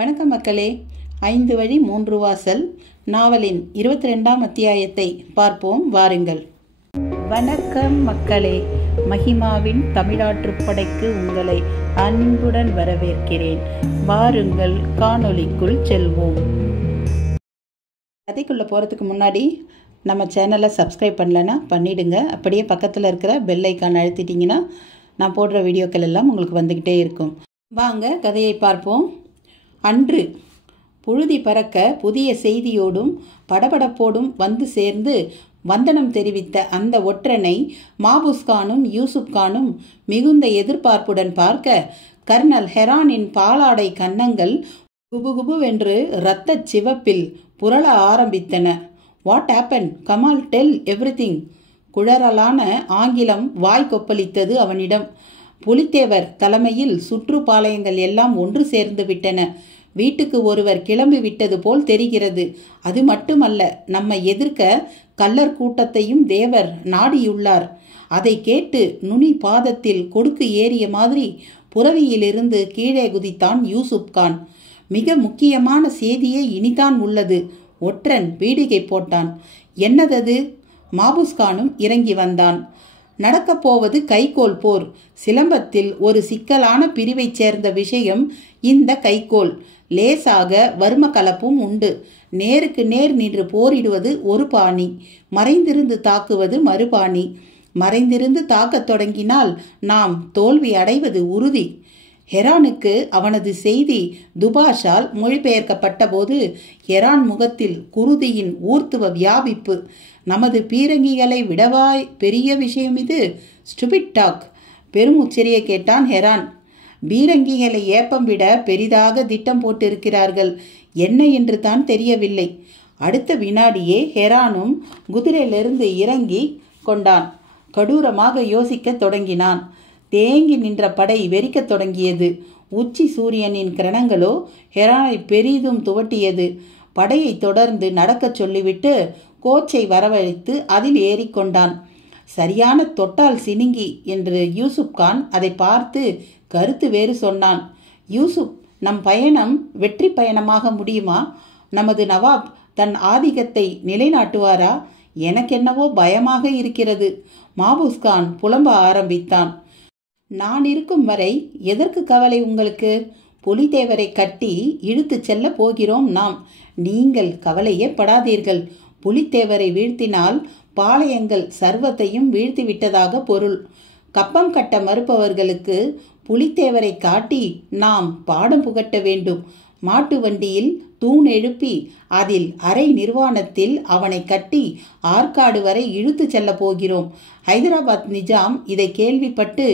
வணக்கம் மக்களே. 5 வழி 3 வாசல் நாவலின் 22ஆம் அத்தியாயத்தை பார்ப்போம் வாருங்கள். வணக்கம் மக்களே. மகிமாவின் தமிழாற்றுப்படைக்கு உங்களை அன்புடன் வரவேற்கிறேன். வாருங்கள், காணொளிக்குள் செல்வோம். கதைக்குள்ளே போகிறதுக்கு முன்னாடி நம்ம சேனலை சப்ஸ்கிரைப் பண்ணலைன்னா பண்ணிவிடுங்க. அப்படியே பக்கத்தில் இருக்கிற பெல் ஐக்கான் அழுத்திட்டிங்கன்னா நான் போடுற வீடியோக்கள் எல்லாம் உங்களுக்கு வந்துக்கிட்டே இருக்கும். வாங்க கதையை பார்ப்போம். அன்று புழுதி பறக்க புதிய செய்தியோடும் படபடப்போடும் வந்து சேர்ந்து வந்தனம் தெரிவித்த அந்த ஒற்றனை மாபுஸ்கானும் யூசுப்கானும் மிகுந்த எதிர்பார்ப்புடன் பார்க்க கர்னல் ஹெரானின் பாலாடை கன்னங்கள் குபுகுபுவென்று இரத்த சிவப்பில் புரள ஆரம்பித்தன. What happen? Kamal, tell everything. குழறலான ஆங்கிலம் வாய் கொப்பளித்தது அவனிடம். புலித்தேவர் தலைமையில் சுற்றுப்பாளையங்கள் எல்லாம் ஒன்று சேர்ந்து விட்டன. வீட்டுக்கு ஒருவர் கிளம்பி விட்டது போல் தெரிகிறது. அது மட்டுமல்ல, நம்மை எதிர்க்க கள்ளர் கூட்டத்தையும் தேவர் நாடியுள்ளார். அதை கேட்டு நுனி பாதத்தில் கொடுக்கு ஏறிய மாதிரி புறவியிலிருந்து கீழே குதித்தான் யூசுப்கான். மிக முக்கியமான செய்தியே இனிதான் உள்ளது. ஒற்றன் பீடிகை போட்டான். என்னதது? மாபுஸ்கானும் இறங்கி வந்தான். நடக்கப் போவது கைகோல் போர். சிலம்பத்தில் ஒரு சிக்கலான பிரிவைச் சேர்ந்த விஷயம் இந்த கைகோல். லேசாக வர்ம கலப்பும் உண்டு. நேருக்கு நேர் நின்று போரிடுவது ஒரு பாணி, மறைந்திருந்து தாக்குவது மறுபாணி. மறைந்திருந்து தாக்கத் தொடங்கினால் நாம் தோல்வி அடைவது உறுதி. ஹெரானுக்கு அவனது செய்தி துபாஷால் மொழிபெயர்க்கப்பட்ட போது ஹெரான் முகத்தில் குருதியின் ஊர்த்துவ வியாபிப்பு. நமது பீரங்கிகளை விடவாய் பெரிய விஷயம் இது? Stupid talk. பெருமுச்சிறிய கேட்டான் ஹெரான். பீரங்கிகளை ஏப்பம் விட பெரிதாக திட்டம் போட்டிருக்கிறார்கள். என்ன என்று தான் தெரியவில்லை. அடுத்த வினாடியே ஹெரானும் குதிரையிலிருந்து இறங்கி கொண்டான். கடூரமாக யோசிக்க தொடங்கினான். தேங்கி நின்ற படை வெறிக்கத் தொடங்கியது. உச்சி சூரியனின் கிரணங்களோ ஹெரானை பெரிதும் துவட்டியது. படையை தொடர்ந்து நடக்கச் சொல்லிவிட்டு கோச்சை வரவழைத்து அதில் ஏறிக்கொண்டான். சரியான தொட்டால் சினுங்கி என்று யூசுப்கான் அதை பார்த்து கருத்து வேறு சொன்னான். யூசுப், நம் பயணம் வெற்றி பயணமாக முடியுமா? நமது நவாப் தன் ஆதிக்கத்தை நிலைநாட்டுவாரா? எனக்கென்னவோ பயமாக இருக்கிறது. மாபுஸ்கான் புலம்ப ஆரம்பித்தான். நான் இருக்கும் வரை எதற்கு கவலை உங்களுக்கு? புலித்தேவரை கட்டி இழுத்து செல்ல போகிறோம் நாம். நீங்கள் கவலையே படாதீர்கள். புலித்தேவரை வீழ்த்தினால் பாளையங்கள் சர்வத்தையும் வீழ்த்தி விட்டதாக பொருள். கப்பம் கட்ட மறுப்பவர்களுக்கு புலித்தேவரை காட்டி நாம் பாடம் புகட்ட வேண்டும். மாட்டு வண்டியில் தூண் எழுப்பி அதில் அரை நிர்வாணத்தில் அவனை கட்டி ஆற்காடு வரை இழுத்து செல்ல போகிறோம். ஹைதராபாத் நிஜாம் இதை கேள்விப்பட்டு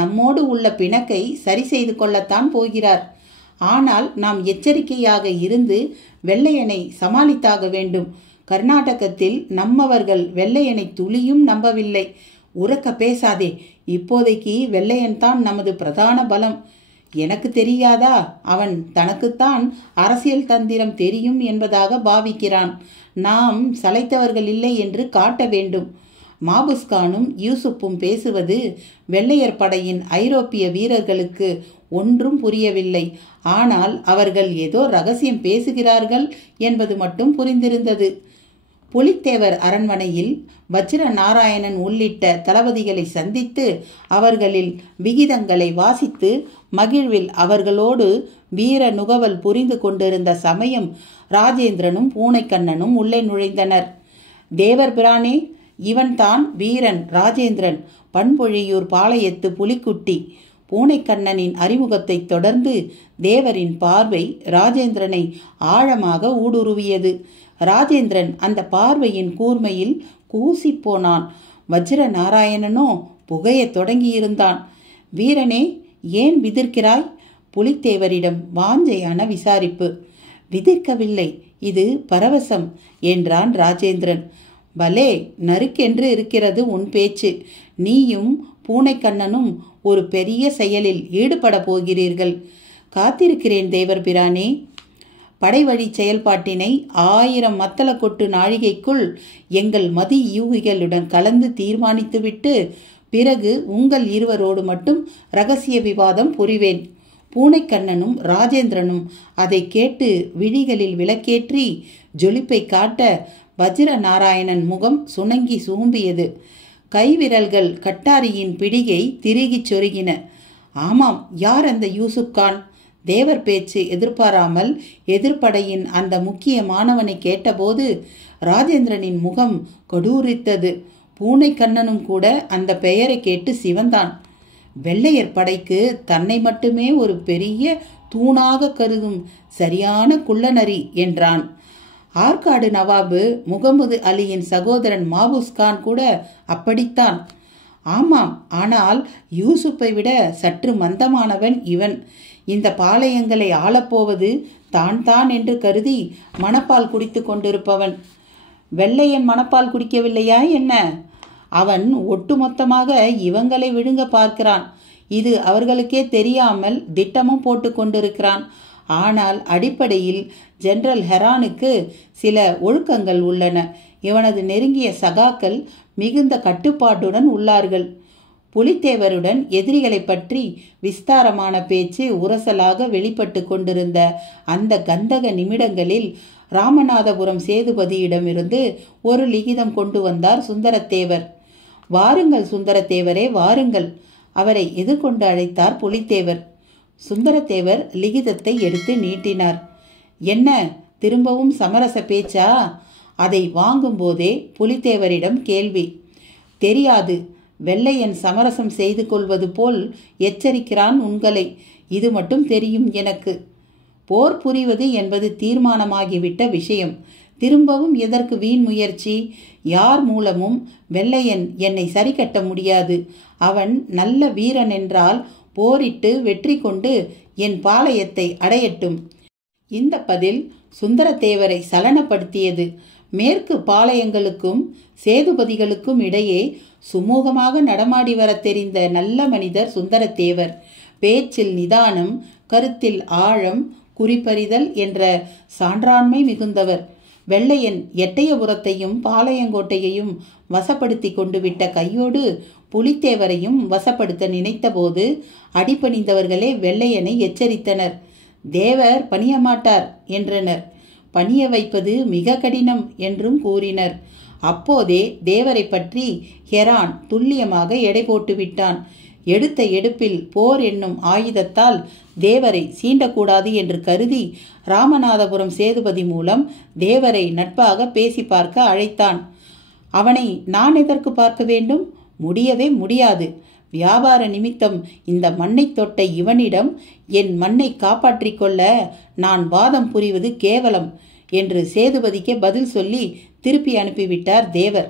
நம்மோடு உள்ள பிணக்கை சரி செய்து கொள்ளத்தான் போகிறார். ஆனால் நாம் எச்சரிக்கையாக இருந்து வெள்ளையனை சமாளித்தாக வேண்டும். கர்நாடகத்தில் நம்மவர்கள் வெள்ளையனை துளியும் நம்பவில்லை. உரக்க பேசாதே. இப்போதைக்கு வெள்ளையன்தான் நமது பிரதான பலம். எனக்கு தெரியாதா? அவன் தனக்குத்தான் அரசியல் தந்திரம் தெரியும் என்பதாக பாவிக்கிறான். நாம் சளைத்தவர்கள் இல்லை என்று காட்ட வேண்டும். மாபுஸ்கானும் யூசுப்பும் பேசுவது வெள்ளையர் படையின் ஐரோப்பிய வீரர்களுக்கு ஒன்றும் புரியவில்லை. ஆனால் அவர்கள் ஏதோ ரகசியம் பேசுகிறார்கள் என்பது மட்டும் புரிந்திருந்தது. புலித்தேவர் அரண்மனையில் வச்சிர நாராயணன் உள்ளிட்ட தளபதிகளை சந்தித்து அவர்களில் விகிதங்களை வாசித்து மகிழ்வில் அவர்களோடு வீர நுகவல் புரிந்து கொண்டிருந்த சமயம் ராஜேந்திரனும் பூனைக்கண்ணனும் உள்ளே நுழைந்தனர். தேவர் பிரானே, இவன்தான் வீரன் ராஜேந்திரன், பண்பொழியூர் பாளையத்து புலிக்குட்டி. பூனைக்கண்ணனின் அறிமுகத்தை தொடர்ந்து தேவரின் பார்வை ராஜேந்திரனை ஆழமாக ஊடுருவியது. ராஜேந்திரன் அந்த பார்வையின் கூர்மையில் கூசிப்போனான். வஜ்ர நாராயணனோ புகையத் தொடங்கியிருந்தான். வீரனே, ஏன் விதிர்க்கிறாய்? புலித்தேவரிடம் வாஞ்சையான விசாரிப்பு. விதிர்க்கவில்லை, இது பரவசம் என்றான் ராஜேந்திரன். பலே, நறுக்கென்று இருக்கிறது உன் பேச்சு. நீயும் பூனைக்கண்ணனும் ஒரு பெரிய செயலில் ஈடுபட போகிறீர்கள். காத்திருக்கிறேன் தேவர் பிரானே. படைவழி செயல்பாட்டினை 1000 மத்தள கொட்டு நாழிகைக்குள் எங்கள் மதி யூகிகளுடன் கலந்து தீர்மானித்துவிட்டு பிறகு உங்கள் இருவரோடு மட்டும் இரகசிய விவாதம் புரிவேன். பூனைக்கண்ணனும் ராஜேந்திரனும் அதை கேட்டு விழிகளில் விளக்கேற்றி ஜொலிப்பை காட்ட வஜ்ர நாராயணன் முகம் சுணங்கி சூம்பியது. கைவிரல்கள் கட்டாரியின் பிடியை திருகிச் சொருகின. ஆமாம், யார் அந்த யூசுப் கான்? தேவர் பேச்சு எதிர்பாராமல் எதிர்ப்படையின் அந்த முக்கிய மாணவனை கேட்டபோது ராஜேந்திரனின் முகம் கொடூரித்தது. பூனைக்கண்ணனும் கூட அந்த பெயரை கேட்டு சிவந்தான். வெள்ளையர் படைக்கு தன்னை மட்டுமே ஒரு பெரிய தூணாக கருதும் சரியான குள்ளநரி என்றான். ஆற்காடு நவாபு முகமது அலியின் சகோதரன் மாபூஸ் கான் கூட அப்படித்தான். ஆமாம், ஆனால் யூசுப்பை விட சற்று மந்தமானவன் இவன். இந்த பாளையங்களை ஆளப்போவது தான் என்று கருதி மணப்பால் குடித்து கொண்டிருப்பவன். வெள்ளையன் மணப்பால் குடிக்கவில்லையா என்ன? அவன் ஒட்டுமொத்தமாக இவங்களை விழுங்க பார்க்கிறான். இது அவர்களுக்கே தெரியாமல் திட்டமும் போட்டு கொண்டிருக்கிறான். ஆனால் அடிப்படையில் ஜெனரல் ஹெரானுக்கு சில ஒழுக்கங்கள் உள்ளன. இவனது நெருங்கிய சகாக்கள் மிகுந்த கட்டுப்பாட்டுடன் உள்ளார்கள். புலித்தேவருடன் எதிரிகளை பற்றி விஸ்தாரமான பேச்சு உரசலாக வெளிப்பட்டு கொண்டிருந்த அந்த கந்தக நிமிடங்களில் ராமநாதபுரம் சேதுபதியிடமிருந்து ஒரு லிகிதம் கொண்டு வந்தார் சுந்தரத்தேவர். வாருங்கள் சுந்தரத்தேவரே, வாருங்கள். அவரை எதிர்கொண்டு அழைத்தார் புலித்தேவர். சுந்தரத்தேவர் லிகிதத்தை எடுத்து நீட்டினார். என்ன, திரும்பவும் சமரச பேச்சா? அதை வாங்கும்போதே புலித்தேவரிடம் கேள்வி. தெரியாது, வெள்ளையன் சமரசம் செய்து கொள்வது போல் எச்சரிக்கிறான் உங்களை. இது மட்டும் தெரியும் எனக்கு. போர் புரிவது என்பது தீர்மானமாகிவிட்ட விஷயம். திரும்பவும் எதற்கு வீண் முயற்சி? யார் மூலமும் வெள்ளையன் என்னை சரி கட்ட முடியாது. அவன் நல்ல வீரன் என்றால் போரிட்டு வெற்றி கொண்டு என் பாளையத்தை அடையட்டும். இந்த பதில் சுந்தரத்தேவரை சலனப்படுத்தியது. மேற்கு பாளையங்களுக்கும் சேதுபதிகளுக்கும் இடையே சுமூகமாக நடமாடி வர தெரிந்த நல்ல மனிதர் சுந்தரத்தேவர். பேச்சில் நிதானம், கருத்தில் ஆழம், குறிப்பறிதல் என்ற சான்றாண்மை மிகுந்தவர். வெள்ளையன் எட்டயபுரத்தையும் பாளையங்கோட்டையையும் வசப்படுத்தி கொண்டு விட்ட கையோடு புலித்தேவரையும் வசப்படுத்த நினைத்தபோது அடிபணிந்தவர்களே வெள்ளையனை எச்சரித்தனர். தேவர் பணிய மாட்டார் என்றனர். பணிய வைப்பது மிக கடினம் என்றும் கூறினர். அப்போதே தேவரை பற்றி ஹெரான் துல்லியமாக எடை போட்டு விட்டான். எடுத்த எடுப்பில் போர் என்னும் ஆயுதத்தால் தேவரை சீண்டக்கூடாது என்று கருதி ராமநாதபுரம் சேதுபதி மூலம் தேவரை நட்பாக பேசி பார்க்க அழைத்தான். அவனை நான் எதற்கு பார்க்க வேண்டும்? முடியவே முடியாது. வியாபார நிமித்தம் இந்த மண்ணை தொட்ட இவனிடம் என் மண்ணை காப்பாற்றி கொள்ள நான் வாதம் புரிவது கேவலம் என்று சேதுபதிக்கு பதில் சொல்லி திருப்பி அனுப்பிவிட்டார் தேவர்.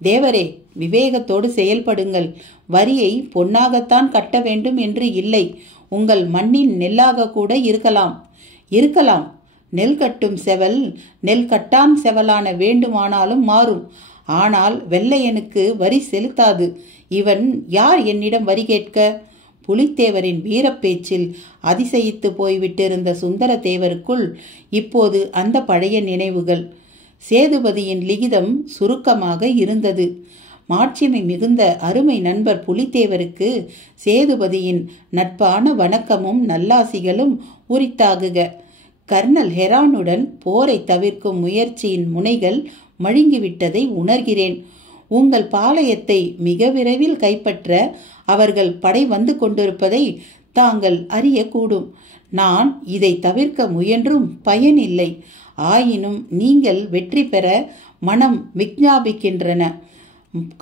தேவரே, விவேகத்தோடு செயல்படுங்கள். வரியை பொன்னாகத்தான் கட்ட வேண்டும் என்று இல்லை. உங்கள் மண்ணின் நெல்லாக கூட இருக்கலாம். நெல் கட்டும் செவல் நெல் கட்டான் செவலான வேண்டுமானாலும் மாறும். ஆனால் வெள்ளையனுக்கு வரி செலுத்தாது. இவன் யார் என்னிடம் வரி கேட்க? புலித்தேவரின் வீரப்பேச்சில் அதிசயித்து போய்விட்டிருந்த சுந்தரத்தேவருக்குள் இப்போது அந்த பழைய நினைவுகள். சேதுபதியின் லிகிதம் சுருக்கமாக இருந்தது. மாட்சிமை மிகுந்த அருமை நண்பர் புலித்தேவருக்கு சேதுபதியின் நட்பான வணக்கமும் நல்லாசிகளும் உரித்தாகுக. கர்னல் ஹெரானுடன் போரை தவிர்க்கும் முயற்சியின் முனைகள் மழுங்கிவிட்டதை உணர்கிறேன். உங்கள் பாளையத்தை மிக விரைவில் கைப்பற்ற அவர்கள் படை வந்து கொண்டிருப்பதை தாங்கள் அறியக்கூடும். நான் இதை தவிர்க்க முயன்றும் பயனில்லை. ஆயினும் நீங்கள் வெற்றி பெற மனம் விஞ்ஞாபிக்கின்றன.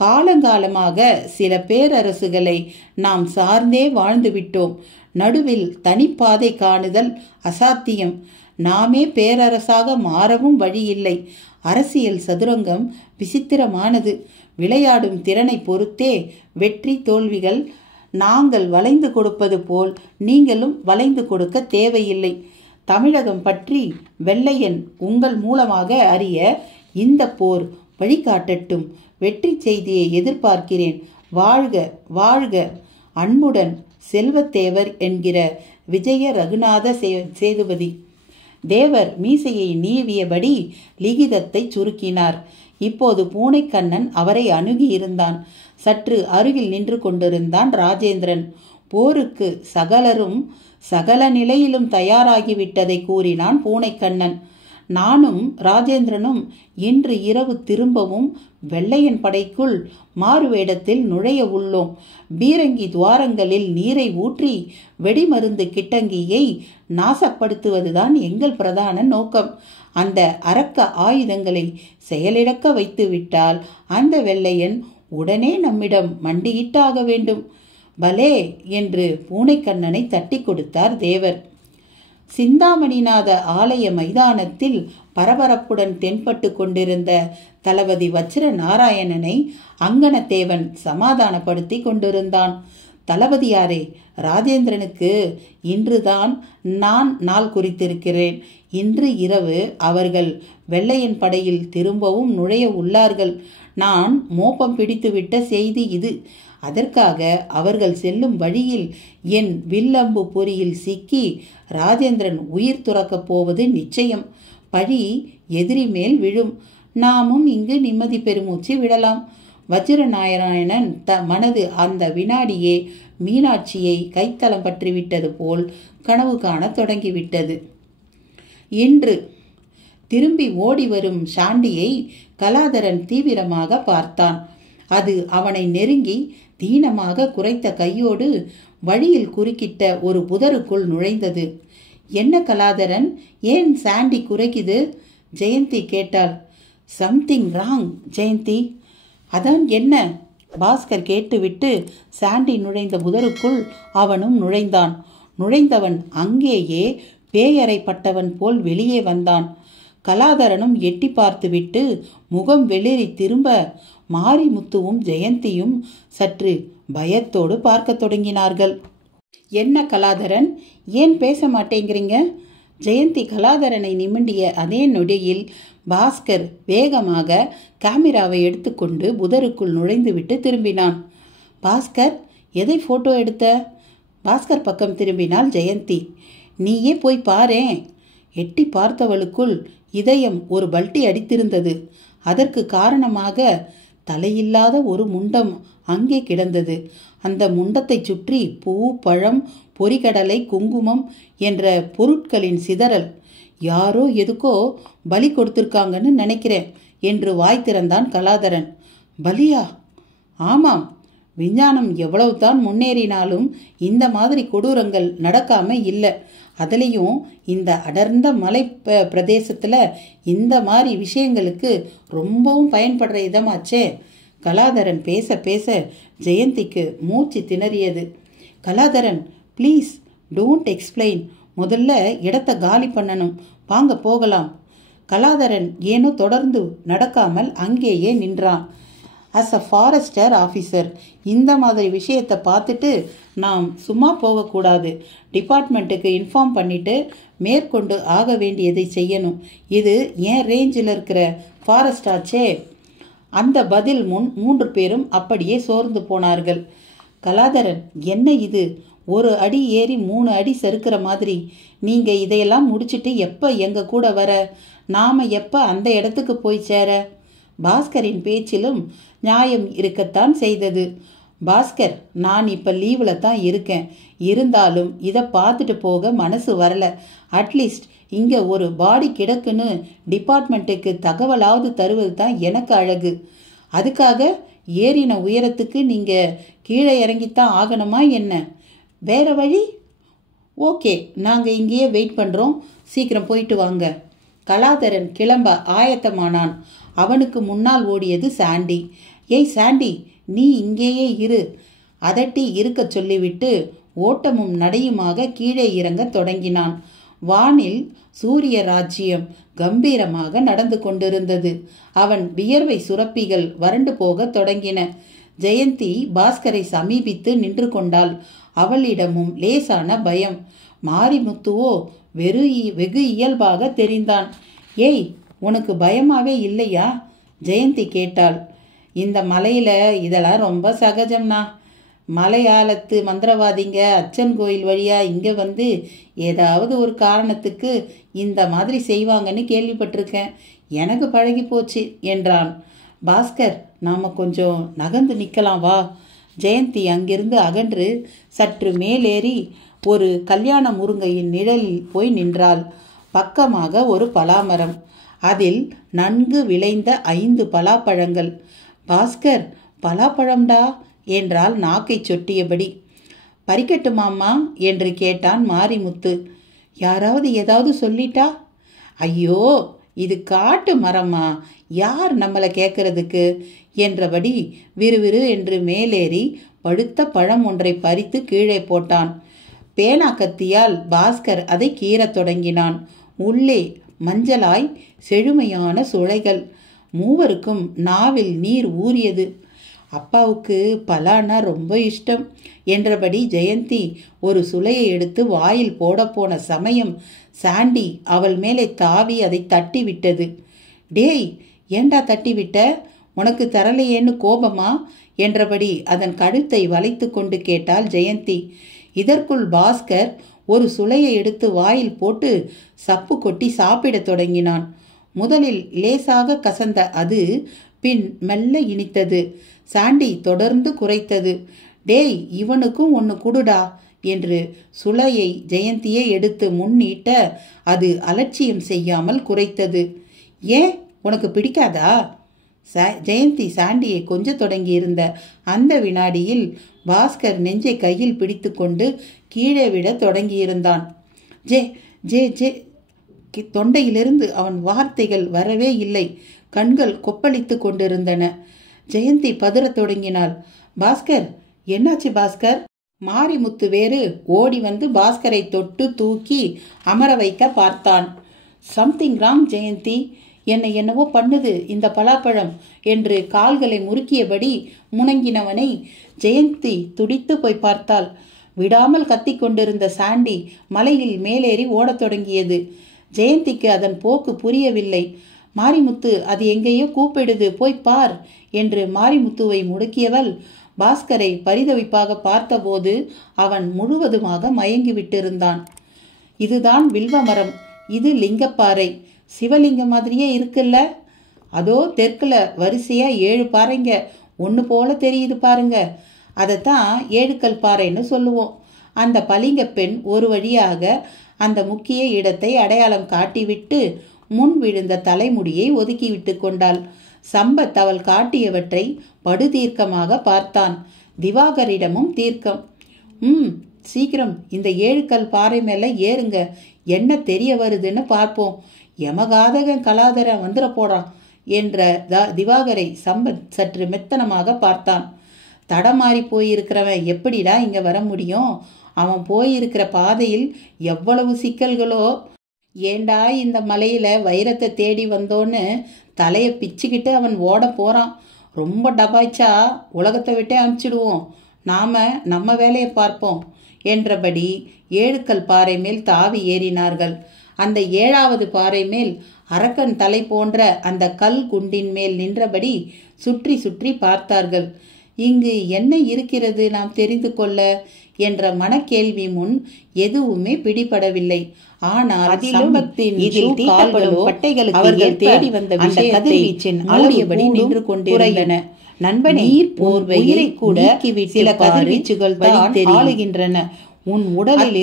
காலங்காலமாக சில பேரரசுகளை நாம் சார்ந்தே வாழ்ந்துவிட்டோம். நடுவில் தனிப்பாதை காணுதல் அசாத்தியம். நாமே பேரரசாக மாறவும் வழியில்லை. அரசியல் சதுரங்கம் விசித்திரமானது. விளையாடும் திறனை பொறுத்தே வெற்றி தோல்விகள். நாங்கள் வளைந்து கொடுப்பது போல் நீங்களும் வளைந்து கொடுக்க தேவையில்லை. தமிழகம் பற்றி வெள்ளையன் உங்கள் மூலமாக அறிய இந்த போர் வழிகாட்டட்டும். வெற்றி செய்தியை எதிர்பார்க்கிறேன். வாழ்க வாழ்க. அன்புடன் செல்வத்தேவர் என்கிற விஜய ரகுநாத சேதுபதி. தேவர் மீசையை நீவியபடி லிகிதத்தை சுருக்கினார். இப்போது பூனைக்கண்ணன் அவரை அணுகி இருந்தான். சற்று அருகில் நின்று கொண்டிருந்தான் ராஜேந்திரன். போருக்கு சகலரும் சகல நிலையிலும் தயாராகிவிட்டதை கூறினான் பூனைக்கண்ணன். நானும் ராஜேந்திரனும் இன்று இரவு திரும்பவும் வெள்ளையன் படைக்குள் மாறுவேடத்தில் நுழைய உள்ளோம். பீரங்கி துவாரங்களில் நீரை ஊற்றி வெடிமருந்து கிட்டங்கியை நாசப்படுத்துவதுதான் எங்கள் பிரதான நோக்கம். அந்த அரக்க ஆயுதங்களை செயலிழக்க வைத்து விட்டால் அந்த வெள்ளையன் உடனே நம்மிடம் மண்டியிட்டாக வேண்டும். பலே என்று பூனைக்கண்ணனை தட்டி கொடுத்தார் தேவர். சிந்தாமணிநாத ஆலய மைதானத்தில் பரபரப்புடன் தென்பட்டு கொண்டிருந்த தளபதி வச்சிர நாராயணனை அங்கனத்தேவன் சமாதானப்படுத்தி கொண்டிருந்தான். தளபதியாரே, ராஜேந்திரனுக்கு இன்றுதான் நான் நாள் குறித்திருக்கிறேன். இன்று இரவு அவர்கள் வெள்ளையன் படையில் திரும்பவும் நுழைய உள்ளார்கள். நான் மோப்பம் பிடித்துவிட்ட செய்தி இது. அதற்காக அவர்கள் செல்லும் வழியில் என் வில்லம்பு பொறியில் சிக்கி ராஜேந்திரன் உயிர் துறக்கப் போவது நிச்சயம். பழி எதிரி மேல் விழும். நாமும் இங்கு நிம்மதி பெருமூச்சு விடலாம். வஜ்ரநாராயணன் மனது அந்த வினாடியே மீனாட்சியை கைத்தலம் பற்றிவிட்டது போல் கனவு காண தொடங்கிவிட்டது. இன்று திரும்பி ஓடி வரும் சாண்டியை கலாதரன் தீவிரமாக பார்த்தான். அது அவனை நெருங்கி தீனமாக குறைத்த கையோடு வழியில் குறுக்கிட்ட ஒரு புதருக்குள் நுழைந்தது. என்ன கலாதரன், ஏன் சாண்டி குறைக்குது? ஜெயந்தி கேட்டாள். Something wrong Jayanthi. அதான் என்ன? பாஸ்கர் கேட்டுவிட்டு சாண்டி நுழைந்த புதருக்குள் அவனும் நுழைந்தான். நுழைந்தவன் அங்கேயே பேயறைப்பட்டவன் போல் வெளியே வந்தான். கலாதரனும் எட்டி பார்த்துவிட்டு முகம் வெளிரி திரும்ப மாரிமுத்துவும் ஜெயந்தியும் சற்று பயத்தோடு பார்க்க தொடங்கினார்கள். என்ன கலாதரன், ஏன் பேச மாட்டேங்கிறீங்க? ஜெயந்தி கலாதரனை நிமிண்டிய அதே நொடியில் பாஸ்கர் வேகமாக கேமராவை எடுத்துக்கொண்டு புதருக்குள் நுழைந்துவிட்டு திரும்பினான். பாஸ்கர், எதை போட்டோ எடுத்த? பாஸ்கர் பக்கம் திரும்பினாள் ஜெயந்தி. நீயே போய் பாரேன். எட்டி பார்த்தவளுக்குள் இதயம் ஒரு பல்ட்டி அடித்திருந்தது. அதற்கு காரணமாக தலையில்லாத ஒரு முண்டம் அங்கே கிடந்தது. அந்த முண்டத்தை சுற்றி பூ, பழம், பொரிகடலை, குங்குமம் என்ற பொருட்களின் சிதறல். யாரோ எதுக்கோ பலி கொடுத்திருக்காங்கன்னு நினைக்கிறேன் என்று வாய் திறந்தான் கலாதரன். பலியா? ஆமாம். விஞ்ஞானம் எவ்வளவுதான் முன்னேறினாலும் இந்த மாதிரி கொடூரங்கள் நடக்காம இல்லை. அதுலேயும் இந்த அடர்ந்த மலை பிரதேசத்தில் இந்த மாதிரி விஷயங்களுக்கு ரொம்பவும் பயன்படுற இதமாச்சே. கலாதரன் பேச பேச ஜெயந்திக்கு மூச்சு திணறியது. Kaladharan, please don't explain. முதல்ல இடத்தை காலி பண்ணணும். வாங்க போகலாம். கலாதரன் ஏனோ தொடர்ந்து நடக்காமல் அங்கேயே நின்றான். அஸ் அ ஃபாரஸ்டர் ஆஃபீஸர் இந்த மாதிரி விஷயத்தை பார்த்துட்டு நாம் சும்மா போகக்கூடாது. டிபார்ட்மெண்ட்டுக்கு இன்ஃபார்ம் பண்ணிட்டு மேற்கொண்டு ஆக வேண்டியதை செய்யணும். இது ஏன் ரேஞ்சில் இருக்கிற ஃபாரஸ்ட் ஆச்சே. அந்த பதில் முன் 3 பேரும் அப்படியே சோர்ந்து போனார்கள். கலாதரன், என்ன இது? ஒரு அடி ஏறி 3 அடி சறுக்கிற மாதிரி. நீங்கள் இதையெல்லாம் முடிச்சுட்டு எப்போ எங்கள் கூட வர? நாம் எப்போ அந்த இடத்துக்கு போய் சேர? பாஸ்கரின் பேச்சிலும் நியாயம் இருக்கத்தான் செய்தது. பாஸ்கர், நான் இப்போ லீவில் தான் இருக்கேன். இருந்தாலும் இதை பார்த்துட்டு போக மனசு வரல. அட்லீஸ்ட் இங்கே ஒரு பாடி கிடக்குன்னு டிபார்ட்மெண்ட்டுக்கு தகவலாவது தருவது தான் எனக்கு அழகு. அதுக்காக ஏறின உயரத்துக்கு நீங்கள் கீழே இறங்கித்தான் ஆகணுமா என்ன? வேற வழி? ஓகே, நாங்கள் இங்கேயே வெயிட் பண்ணுறோம். சீக்கிரம் போயிட்டு வாங்க. கலாதரன் கிளம்ப ஆயத்தமானான். அவனுக்கு முன்னால் ஓடியது சாண்டி. ஏய் சாண்டி, நீ இங்கேயே இரு. அதட்டி இருக்க சொல்லிவிட்டு ஓட்டமும் நடையுமாக கீழே இறங்க தொடங்கினான். வானில் சூரிய ராஜ்யம் கம்பீரமாக நடந்து கொண்டிருந்தது. அவன் வியர்வை சுரப்பிகள் வறண்டு போக தொடங்கின. ஜெயந்தி பாஸ்கரை சமீபித்து நின்று கொண்டாள். அவளிடமும் லேசான பயம். மாரிமுத்துவோ வெகு இயல்பாக தெரிந்தான். ஏய், உனக்கு பயமாவே இல்லையா? ஜெயந்தி கேட்டாள். இந்த மலையில் இதெல்லாம் ரொம்ப சகஜம்னா. மலையாளத்து மந்திரவாதிங்க அச்சன் கோயில் வழியாக இங்கே வந்து ஏதாவது ஒரு காரணத்துக்கு இந்த மாதிரி செய்வாங்கன்னு கேள்விப்பட்டிருக்கேன். எனக்கு பழகி போச்சு என்றான். பாஸ்கர், நாம் கொஞ்சம் நகர்ந்து நிற்கலாம் வா. ஜெயந்தி அங்கிருந்து அகன்று சற்று மேலேறி ஒரு கல்யாண முருங்கையின் நிழலில் போய் நின்றாள். பக்கமாக ஒரு பலாமரம், அதில் நன்கு விளைந்த 5 பலாப்பழங்கள். பாஸ்கர், பலாப்பழம்டா என்றால் நாக்கை சொட்டியபடி. பறிக்கட்டுமாம்மா என்று கேட்டான் மாரிமுத்து. யாராவது ஏதாவது சொல்லிட்டா? ஐயோ, இது காட்டு மரமா, யார் நம்மளை கேட்கறதுக்கு என்றபடி விறுவிறு என்று மேலேறி பழுத்த பழம் ஒன்றை பறித்து கீழே போட்டான். பேனா கத்தியால் பாஸ்கர் அதை கீறத் தொடங்கினான். உள்ளே மஞ்சளாய் செழுமையான சுளைகள். மூவருக்கும் நாவில் நீர் ஊறியது. அப்பாவுக்கு பலானா ரொம்ப இஷ்டம் என்றபடி ஜெயந்தி ஒரு சுளையை எடுத்து வாயில் போன சமயம் சாண்டி அவள் மேலே தாவி அதை தட்டி விட்டது. டேய், ஏண்டா தட்டி விட்ட? உனக்கு தரலையேன்னு கோபமா என்றபடி அதன் கழுத்தை வளைத்து கொண்டு கேட்டாள் ஜெயந்தி. இதற்குள் பாஸ்கர் ஒரு சுளையை எடுத்து வாயில் போட்டு சப்பு கொட்டி சாப்பிடத் தொடங்கினான். முதலில் லேசாக கசந்த அது பின் மெல்ல இனித்தது. சாண்டி தொடர்ந்து குறைத்தது. டேய், இவனுக்கும் ஒன்று குடுடா என்று சுளையை ஜெயந்தியை எடுத்து முன்னீட்ட அது அலட்சியம் செய்யாமல் குறைத்தது. ஏன், உனக்கு பிடிக்காதா? ஜெயந்தி சாண்டியை கொஞ்ச தொடங்கியிருந்த அந்த வினாடியில் பாஸ்கர் நெஞ்சை கையில் பிடித்து கொண்டு கீழே விட தொடங்கியிருந்தான். ஜே ஜே ஜே தொண்டையிலிருந்து அவன் வார்த்தைகள் வரவே இல்லை. கண்கள் கொப்பளித்து கொண்டிருந்தன. ஜெயந்தி பதறத் தொடங்கினாள். பாஸ்கர், என்னாச்சு பாஸ்கர்? மாரிமுத்து வேறு ஓடி வந்து பாஸ்கரை தொட்டு தூக்கி அமர வைக்க பார்த்தான். சம்திங் ராங் ஜெயந்தி, என்னவோ பண்ணுது இந்த பலாப்பழம் என்று கால்களை முறுக்கியபடி முணங்கினவனை ஜெயந்தி துடித்து போய் பார்த்தாள். விடாமல் கத்தி கொண்டிருந்த சாண்டி மலையில் மேலேறி ஓடத் தொடங்கியது. ஜெயந்திக்கு அதன் போக்கு புரியவில்லை. மாரிமுத்து, அது எங்கேயோ கூப்பிடுது, போய் பார் என்று மாரிமுத்துவை முடுக்கியவள் பாஸ்கரை பரிதவிப்பாக பார்த்தபோது அவன் முழுவதுமாக மயங்கி விட்டிருந்தான். இதுதான் வில்வ மரம், இது லிங்கப்பாறை. சிவலிங்கம் மாதிரியே இருக்குல்ல? அதோ தெற்குல வரிசையா 7 பாறைங்க ஒன்று போல தெரியுது பாருங்க. அதைத்தான் 7 கல் பாறைன்னு சொல்லுவோம். அந்த பளிங்க பெண் ஒரு வழியாக அந்த முக்கிய இடத்தை அடையாளம் காட்டிவிட்டு முன் விழுந்த தலைமுடியை ஒதுக்கிவிட்டு கொண்டாள். சம்பத் அவள் காட்டியவற்றை படுதீர்க்கமாக பார்த்தான். திவாகரிடமும் தீர்க்கம். சீக்கிரம் இந்த 7 கல் பாறை மேல ஏறுங்க, என்ன தெரிய வருதுன்னு பார்ப்போம். யமகாதகன் கலாதரன் வந்துட போறான் என்ற திவாகரை சம்பத் சற்று மெத்தனமாக பார்த்தான். தடமாறி போயிருக்கிறவன் எப்படிடா இங்க வர முடியும்? அவன் போயிருக்கிற பாதையில் எவ்வளவு சிக்கல்களோ. ஏண்டா இந்த மலையில வைரத்தை தேடி வந்தோன்னு தலையை பிச்சுக்கிட்டு அவன் ஓட போறான். ரொம்ப டபாய்ச்சா உலகத்தை விட்டே அனுப்பிச்சிடுவோம். நாம நம்ம வேலையை பார்ப்போம் என்றபடி 7 கல் பாறை மேல் தாவி ஏறினார்கள். அந்த 7வது பாறை மேல் அரக்கன் தலை போன்ற அந்த கல் குண்டின் மேல் நின்றபடி சுற்றி சுற்றி பார்த்தார்கள். இங்கு என்ன இருக்கிறது நாம் தெரிந்து கொள்ள என்ற மனக்கேள்வி முன் எதுவுமே பிடிபடவில்லை. ஆனால் அவர்கள் தேடி வந்த கதிர்வீச்சின் அளவியபடி நின்று கொண்டிருந்தன. நண்பனே, போர்வையை கூட சில கதிர்வீச்சுகள் தான் ஆளுகின்றன. உன் உடலில்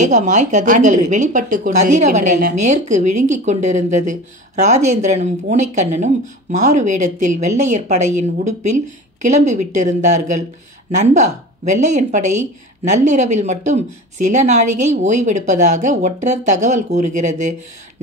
ஏகமாய் கதிர்கள் வெளிப்பட்டு கொண்டிருக்கின்றன. மேற்கு விழுங்கிக் கொண்டிருந்தது. ராஜேந்திரனும் பூனைக்கண்ணனும் மாறு வேடத்தில் வெள்ளையர் படையின் உடுப்பில் கிளம்பி விட்டிருந்தார்கள். நண்பா, வெள்ளையன் படை நள்ளிரவில் மட்டும் சில நாழிகை ஓய்வெடுப்பதாக ஒற்றர் தகவல் கூறுகிறது.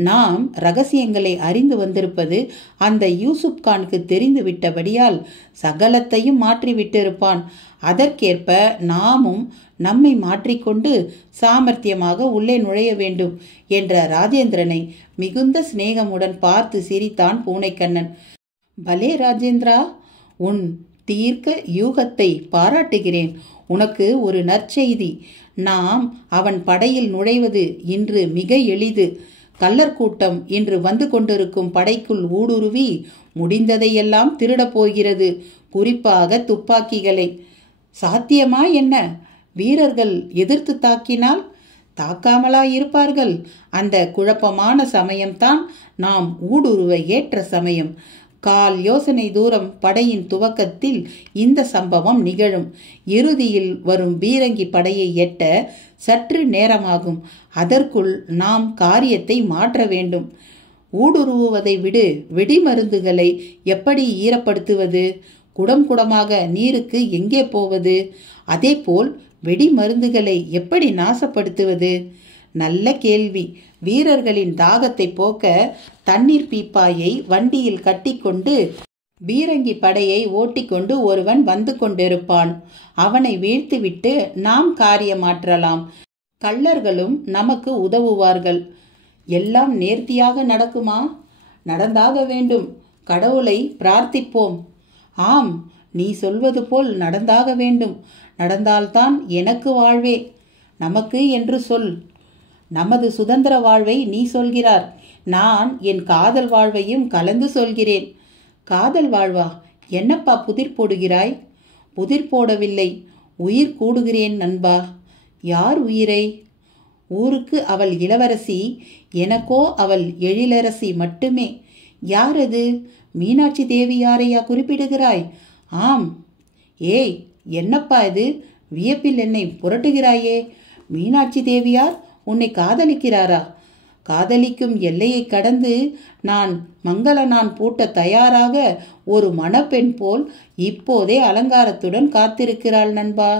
நாம் ரகசியங்களை அறிந்து வந்திருப்பது அந்த யூசுப் கானுக்கு தெரிந்து விட்டபடியால் சகலத்தையும் மாற்றி விட்டிருப்பான். அதற்கேற்ப நாமும் நம்மை மாற்றிக்கொண்டு சாமர்த்தியமாக உள்ளே நுழைய வேண்டும் என்ற ராஜேந்திரனை மிகுந்த சிநேகமுடன் பார்த்து சிரித்தான் பூனைக்கண்ணன். பலே ராஜேந்திரா, உன் தீர்க்க யூகத்தை பாராட்டுகிறேன். உனக்கு ஒரு நற்செய்தி. நாம் அவன் படையில் நுழைவது இன்று மிக எளிது. கள்ளர் கூட்டம் இன்று வந்து கொண்டிருக்கும் படைக்குள் ஊடுருவி முடிந்ததையெல்லாம் திருடப் போகிறது, குறிப்பாக துப்பாக்கிகளை. சாத்தியமா என்ன? வீரர்கள் எதிர்த்து தாக்கினால் தாக்காமலா இருப்பார்கள்? அந்த குழப்பமான சமயம்தான் நாம் ஊடுருவ ஏற்ற சமயம். கால் யோசனை தூரம் படையின் துவக்கத்தில் இந்த சம்பவம் நிகழும். இறுதியில் வரும் பீரங்கி படையை எட்ட சற்று நேரமாகும். அதற்குள் நாம் காரியத்தை மாற்ற வேண்டும். ஊடுருவுவதை விடு, வெடிமருந்துகளை எப்படி ஈரப்படுத்துவது? குடம் குடமாக நீருக்கு எங்கே போவது? அதேபோல் வெடிமருந்துகளை எப்படி நாசப்படுத்துவது? நல்ல கேள்வி. வீரர்களின் தாகத்தை போக்க தண்ணீர் பீப்பாயை வண்டியில் கட்டிக்கொண்டு பீரங்கி படையை ஓட்டிக்கொண்டு ஒருவன் வந்து கொண்டிருப்பான். அவனை வீழ்த்திவிட்டு நாம் காரியமாற்றலாம். கள்ளர்களும் நமக்கு உதவுவார்கள். எல்லாம் நேர்த்தியாக நடக்குமா? நடந்தாக வேண்டும். கடவுளை பிரார்த்திப்போம். ஆம், நீ சொல்வது போல் நடந்தாக வேண்டும். நடந்தால்தான் எனக்கு வாழ்வே. நமக்கு என்று சொல். நமது சுதந்திர வாழ்வை நீ சொல்கிறார். நான் என் காதல் வாழ்வையும் கலந்து சொல்கிறேன். காதல் வாழ்வா? என்னப்பா புதிர் போடுகிறாய்? புதிர் போடவில்லை, உயிர் கூடுகிறேன் நண்பா. யார் உயிரை? ஊருக்கு அவள் இளவரசி, எனக்கோ அவள் எழிலரசி மட்டுமே. யார் அது? மீனாட்சி தேவியாரையா குறிப்பிடுகிறாய்? ஆம். ஏய், என்னப்பா இது? வியப்பில் என்னை புரட்டுகிறாயே. மீனாட்சி தேவியார் உன்னை காதலிக்கிறாரா? காதலிக்கும் எல்லையை கடந்து நான் மங்கள நான் பூட்ட தயாராக ஒரு மணப்பெண் போல் இப்போதே அலங்காரத்துடன் காத்திருக்கிறாள் நண்பா.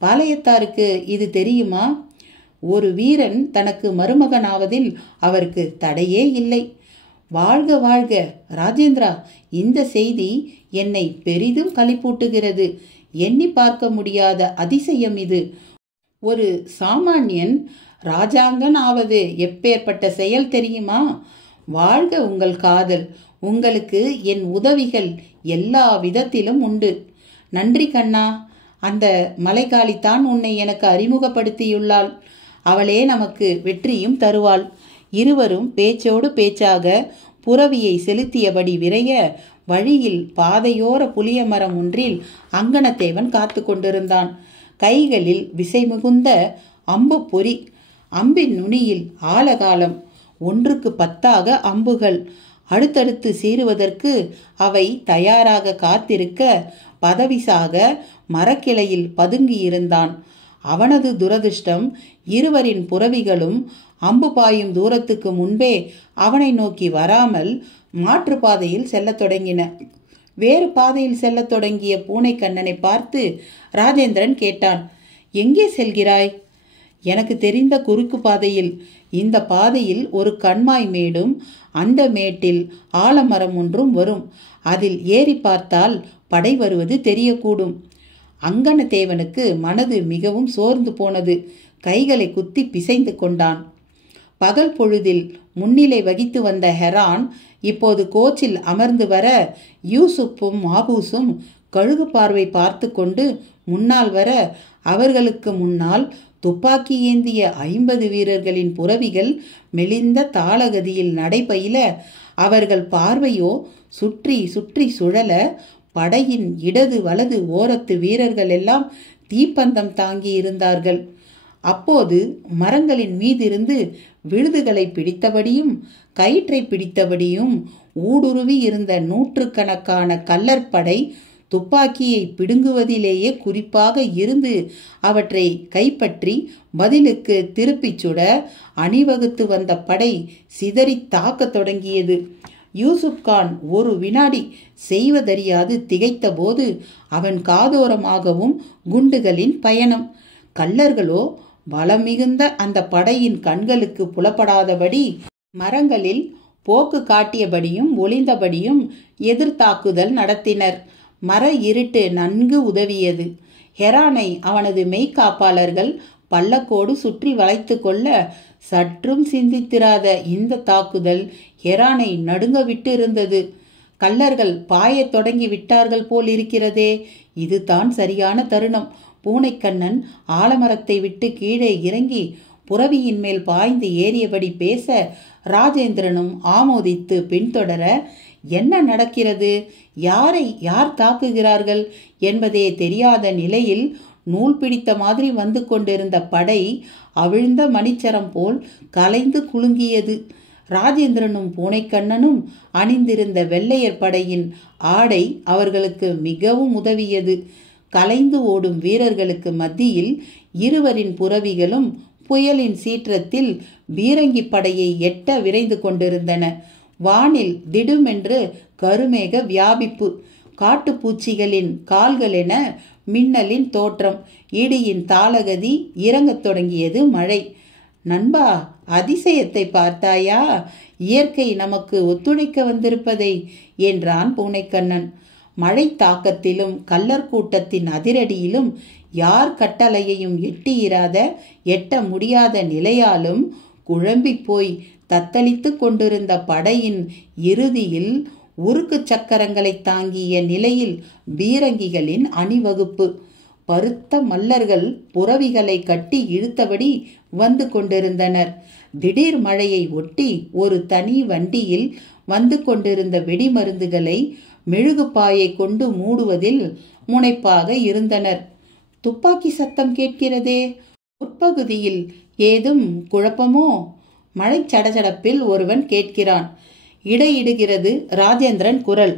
பாளையத்தாருக்கு இது தெரியுமா? ஒரு வீரன் தனக்கு மருமகனாவதில் அவருக்கு தடையே இல்லை. வாழ்க வாழ்க ராஜேந்திரா. இந்த செய்தி என்னை பெரிதும் களிப்பூட்டுகிறது. எண்ணி பார்க்க முடியாத அதிசயம் இது. ஒரு சாமானியன் ராஜாங்கன் ஆவது எப்பேற்பட்ட செயல் தெரியுமா? வாழ்க உங்கள் காதல். உங்களுக்கு என் உதவிகள் எல்லா விதத்திலும் உண்டு. நன்றி கண்ணா. அந்த மலைக்காளித்தான் உன்னை எனக்கு அறிமுகப்படுத்தியுள்ளாள். அவளே நமக்கு வெற்றியும் தருவாள். இருவரும் பேச்சோடு பேச்சாக புரவியை செலுத்தியபடி விரைய வழியில் பாதையோர புளிய மரம் ஒன்றில் அங்கனத்தேவன் காத்து கொண்டிருந்தான். கைகளில் விசை மிகுந்த அம்பு பொறி. அம்பின் நுனியில் ஆலகாலம். 1க்கு 10ஆக அம்புகள். அடுத்தடுத்து சீறுவதற்கு அவை தயாராக காத்திருக்க பதவிசாக மரக்கிளையில் பதுங்கியிருந்தான். அவனது துரதிர்ஷ்டம், இருவரின் புரவிகளும் அம்பு பாயும் தூரத்துக்கு முன்பே அவனை நோக்கி வராமல் மாற்று பாதையில் செல்லத் தொடங்கின. வேறு பாதையில் செல்லத் தொடங்கிய பூனைக்கண்ணனை பார்த்து ராஜேந்திரன் கேட்டான், எங்கே செல்கிறாய்? எனக்கு தெரிந்த குறுக்கு பாதையில். இந்த பாதையில் ஒரு கண்மாய் மேடும், அந்த மேட்டில் ஆலமரம் ஒன்றும் வரும். அதில் ஏறி பார்த்தால் படை வருவது தெரியக்கூடும். அங்கனத்தேவனுக்கு மனது மிகவும் சோர்ந்து போனது. கைகளை குத்தி பிசைந்து கொண்டான். பகல் பொழுதில் முன்னிலை வகித்து வந்த ஹெரான் இப்போது கோச்சில் அமர்ந்து வர யூசுப்பும் மாபூசும் கழுகு பார்வை பார்த்து கொண்டு முன்னால் வர அவர்களுக்கு முன்னால் துப்பாக்கி ஏந்திய 50 வீரர்களின் புரவிகள் மெலிந்த தாளகதியில் நடைபயில அவர்கள் பார்வையோ சுற்றி சுற்றி சுழல படையின் இடது வலது ஓரத்து வீரர்கள் எல்லாம் தீப்பந்தம் தாங்கி இருந்தார்கள். அப்போது மரங்களின் மீதிருந்து விழுதுகளை பிடித்தபடியும் கயிற்றை பிடித்தபடியும் ஊடுருவி இருந்த 100கணக்கான கள்ளற்படை துப்பாக்கியை பிடுங்குவதிலேயே குறிப்பாக இருந்து அவற்றை கைப்பற்றி பதிலுக்கு திருப்பிச் சுட அணிவகுத்து வந்த படை சிதறி தாக்க தொடங்கியது. யூசுப் கான் ஒரு வினாடி செய்வதறியாது திகைத்த போது அவன் காதோரமாகவும் குண்டுகளின் பயணம். கள்ளர்களோ பலம் மிகுந்த அந்த படையின் கண்களுக்கு புலப்படாதபடி மரங்களில் போக்கு காட்டியபடியும் ஒளிந்தபடியும் எதிர்த்தாக்குதல் நடத்தினர். மர இருட்டு நன்கு உதவியது. ஹெரானை அவனது மெய்காப்பாளர்கள் பல்லக்கோடு சுற்றி வளைத்து கொள்ள சற்றும் சிந்தித்திராத இந்த தாக்குதல் ஹெரானை நடுங்க விட்டு இருந்தது. கள்ளர்கள் பாயத் தொடங்கி விட்டார்கள் போல் இருக்கிறதே. இதுதான் சரியான தருணம். பூனைக்கண்ணன் ஆலமரத்தை விட்டு கீழே இறங்கி புரவியின் மேல் பாய்ந்து ஏறியபடி பேச ராஜேந்திரனும் ஆமோதித்து பின்தொடர என்ன நடக்கிறது, யாரை யார் தாக்குகிறார்கள் என்பதே தெரியாத நிலையில் நூல் பிடித்த மாதிரி வந்து கொண்டிருந்த படை அவிழ்ந்த மணிச்சரம் போல் கலைந்து குலுங்கியது. ராஜேந்திரனும் பூனைக்கண்ணனும் அணிந்திருந்த வெள்ளையர் படையின் ஆடை அவர்களுக்கு மிகவும் உதவியது. கலைந்து ஓடும் வீரர்களுக்கு மத்தியில் இருவரின் புரவிகளும் புயலின் சீற்றத்தில் பீரங்கி படையை எட்ட விரைந்து கொண்டிருந்தன. வானில் திடுமென்று கருமேக வியாபிப்பு, காட்டுப்பூச்சிகளின் கால்களென மின்னலின் தோற்றம், இடியின் தாளகதி, இறங்கத் தொடங்கியது மழை. நண்பா, அதிசயத்தை பார்த்தாயா? இயற்கை நமக்கு ஒத்துழைக்க வந்திருப்பதை என்றான் பூனைக்கண்ணன். மழை தாக்கத்திலும் கள்ளர் கூட்டத்தின் அதிரடியிலும் யார் கட்டளையையும் எட்டியிராத எட்ட முடியாத நிலையாலும் குழம்பி போய் தத்தளித்து கொண்டிருந்த படையின் இறுதியில் உருக்கு சக்கரங்களை தாங்கிய நிலையில் பீரங்கிகளின் அணிவகுப்பு. பருத்த மல்லர்கள் புரவிகளை கட்டி இழுத்தபடி வந்து கொண்டிருந்தனர். திடீர் மழையை ஒட்டி ஒரு தனி வண்டியில் வந்து கொண்டிருந்த வெடிமருந்துகளை மெழுகுப்பாயை கொண்டு மூடுவதில் முனைப்பாக இருந்தனர். துப்பாக்கி சத்தம் கேட்கிறதே, உட்பகுதியில் ஏதும் குழப்பமோ? மழை சடச்சடப்பில் ஒருவன் கேட்கிறான். இடையிடுகிறது ராஜேந்திரன் குரல்.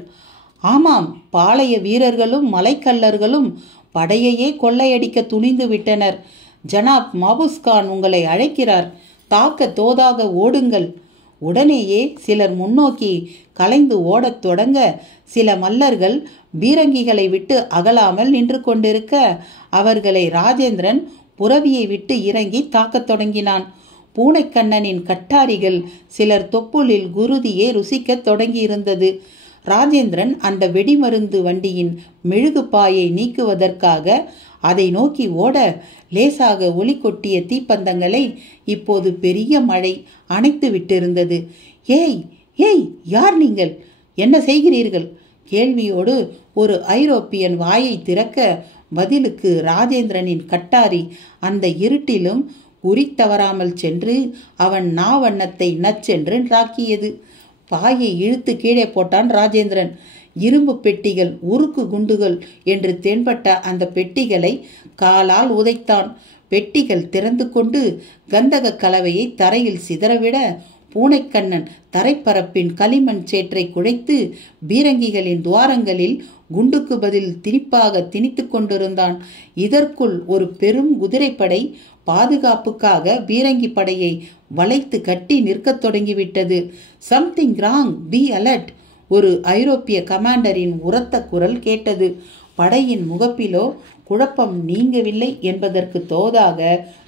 ஆமாம், பாளைய வீரர்களும் மலைக்கல்லர்களும் படையையே கொள்ளையடிக்க துணிந்து விட்டனர். ஜனாப் மாபுஸ்கான் உங்களை அழைக்கிறார். தாக்க தோதாக ஓடுங்கள். உடனேயே சிலர் முன்னோக்கி கலைந்து ஓடத் தொடங்க சில மல்லர்கள் பீரங்கிகளை விட்டு அகலாமல் நின்று கொண்டிருக்க அவர்களை ராஜேந்திரன் புரவியை விட்டு இறங்கி தாக்கத் தொடங்கினான். பூனைக்கண்ணனின் கட்டாரிகள் சிலர் தொப்புளில் குருதியை ருசிக்க தொடங்கியிருந்தது. ராஜேந்திரன் அந்த வெடிமருந்து வண்டியின் மெழுகுப்பாயை நீக்குவதற்காக அதை நோக்கி ஓட லேசாக ஒளி கொட்டிய தீப்பந்தங்களை இப்போது பெரிய மழை அணைத்து விட்டிருந்தது. ஏய் ஏய், யார் நீங்கள்? என்ன செய்கிறீர்கள்? கேள்வியோடு ஒரு ஐரோப்பியன் வாயை திறக்க பதிலுக்கு ராஜேந்திரனின் கட்டாரி அந்த இருட்டிலும் குறித்தவராமல் சென்று அவன் நாவண்ணத்தை நச்சென்று ராக்கியது. பாயை இழுத்து கீழே போட்டான் ராஜேந்திரன். இரும்பு பெட்டிகள், உருக்கு குண்டுகள் என்று தென்பட்ட அந்த பெட்டிகளை காலால் உதைத்தான். பெட்டிகள் திறந்து கொண்டு கந்தக கலவையை தரையில் சிதறவிட பூனைக்கண்ணன் தரைப்பரப்பின் களிமண் சேற்றை குழைத்து பீரங்கிகளின் துவாரங்களில் குண்டுக்கு பதில் திணிப்பாக திணித்து கொண்டிருந்தான். இதற்குள் ஒரு பெரும் குதிரைப்படை பாதுகாப்புக்காக பீரங்கி படையை வளைத்து கட்டி நிற்கத் தொடங்கிவிட்டது. சம்திங் ராங், பி அலர்ட், ஒரு ஐரோப்பிய கமாண்டரின் உரத்த குரல் கேட்டது. படையின் முகப்பிலோ குழப்பம் நீங்கவில்லை என்பதற்கு தோதாக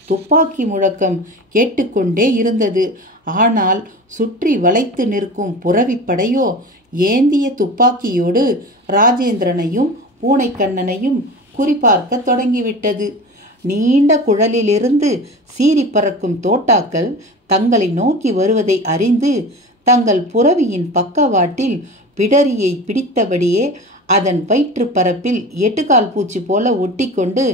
துப்பாக்கி முழக்கம் கேட்டுக்கொண்டே இருந்தது. ஆனால் சுற்றி வளைத்து நிற்கும் புரவிப்படையோ ஏந்திய துப்பாக்கியோடு ராஜேந்திரனையும் பூனைக்கண்ணனையும் குறிபார்க்க தொடங்கிவிட்டது. நீண்ட குழலிலிருந்து சீறி பறக்கும் தோட்டாக்கள் தங்களை நோக்கி வருவதை அறிந்து தங்கள் புரவியின் பக்கவாட்டில் பிடரியை பிடித்தபடியே அதன் வயிற்று பரப்பில் எட்டுக்கால் பூச்சி போல ஒட்டிக்கொண்டு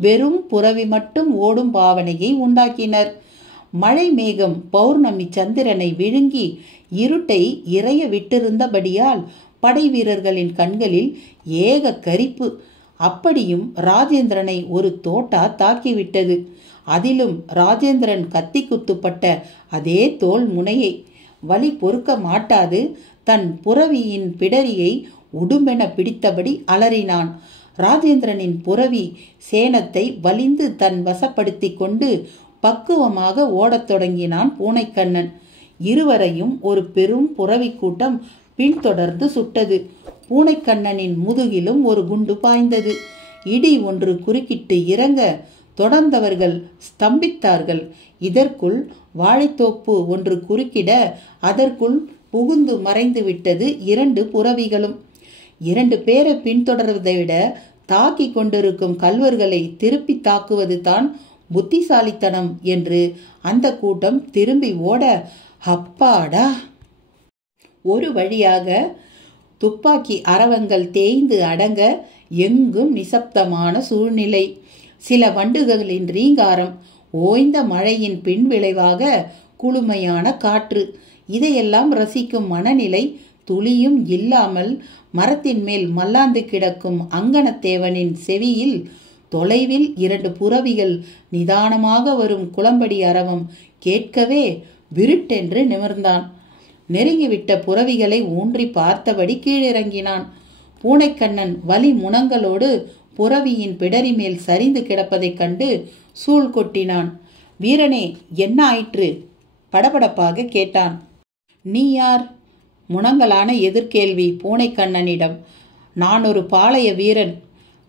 வெறும் புரவி மட்டும் ஓடும் பாவனையை உண்டாக்கினர். மழை மேகம் பௌர்ணமி சந்திரனை விழுங்கி இருட்டை இறைய விட்டிருந்தபடியால் படை வீரர்களின் கண்களில் ஏக கரிப்பு. அப்படியும் ராஜேந்திரனை ஒரு தோட்டா தாக்கிவிட்டது. அதிலும் ராஜேந்திரன் கத்தி குத்துப்பட்ட அதே தோல் முனையை வலி பொறுக்க மாட்டாது தன் புரவியின் பிடரியை உடுமென பிடித்தபடி அலறினான். ராஜேந்திரனின் புரவி சேனத்தை வலிந்து தன் வசப்படுத்தி கொண்டு பக்குவமாக ஓடத் தொடங்கினான் பூனைக்கண்ணன். இருவரையும் ஒரு பெரும் புரவி கூட்டம் பின்தொடர்ந்து சுட்டது. பூனைக்கண்ணனின் முதுகிலும் ஒரு குண்டு பாய்ந்தது. இடி ஒன்று குறுக்கிட்டு இறங்க தொடர்ந்தவர்கள் ஸ்தம்பித்தார்கள். இதற்குள் வாழைத்தோப்பு ஒன்று குறுக்கிட அதற்குள் புகுந்து மறைந்து விட்டது 2 புரவிகளும். 2 பேரை பின்தொடர்வதை விட தாக்கி கொண்டிருக்கும் கல்வர்களை திருப்பி தாக்குவது தான் புத்திசாலித்தனம் என்று அந்த கூட்டம் திரும்பி ஓட, அப்பாடா! ஒரு வழியாக துப்பாக்கி அரவங்கள் தேய்ந்து அடங்க எங்கும் நிசப்தமான சூழ்நிலை. சில வண்டுகளின் ரீங்காரம், ஓய்ந்த மழையின் பின்விளைவாக குளுமையான காற்று, இதையெல்லாம் ரசிக்கும் மனநிலை துளியும் இல்லாமல் மரத்தின் மேல் மல்லாந்து கிடக்கும் அங்கனத்தேவனின் செவியில் தொலைவில் 2 புரவிகள் நிதானமாக வரும் குளம்படி அரவம் கேட்கவே விருட்டென்று நிமிர்ந்தான். நெருங்கிவிட்ட புறவிகளை ஊன்றி பார்த்தபடி கீழிறங்கினான். பூனைக்கண்ணன் வலி முனங்களோடு புறவியின் பிடரி மேல் சரிந்து கிடப்பதைக் கண்டு சூழ் கொட்டினான். வீரனே, என்ன ஆயிற்று? படபடப்பாக கேட்டான். நீ யார்? முனங்கலான எதிர்கேள்வி பூனைக்கண்ணனிடம். நான் ஒரு பாளைய வீரன்.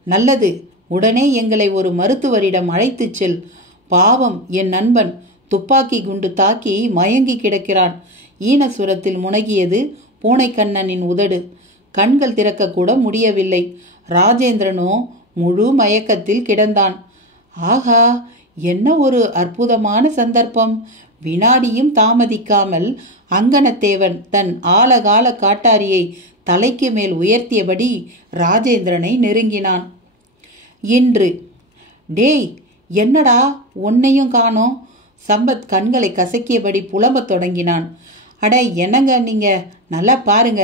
நல்லது, உடனே எங்களை ஒரு மருத்துவரிடம் அழைத்துச் செல். பாவம், என் நண்பன் துப்பாக்கி குண்டு தாக்கி மயங்கி கிடக்கிறான். ஈனசுரத்தில் முனகியது பூனைக்கண்ணனின் உதடு. கண்கள் திறக்கக்கூட முடியவில்லை. ராஜேந்திரனோ முழு மயக்கத்தில் கிடந்தான். ஆகா, என்ன ஒரு அற்புதமான சந்தர்ப்பம்! வினாடியும் தாமதிக்காமல் அங்கனத்தேவன் தன் ஆழகால காட்டாரியை தலைக்கு மேல் உயர்த்தியபடி ராஜேந்திரனை நெருங்கினான். இன்று. டேய், என்னடா உன்னையும் காணோம்? சம்பத் கண்களை கசக்கியபடி புலம்பத் தொடங்கினான். அட என்னங்க நீங்க, நல்லா பாருங்க.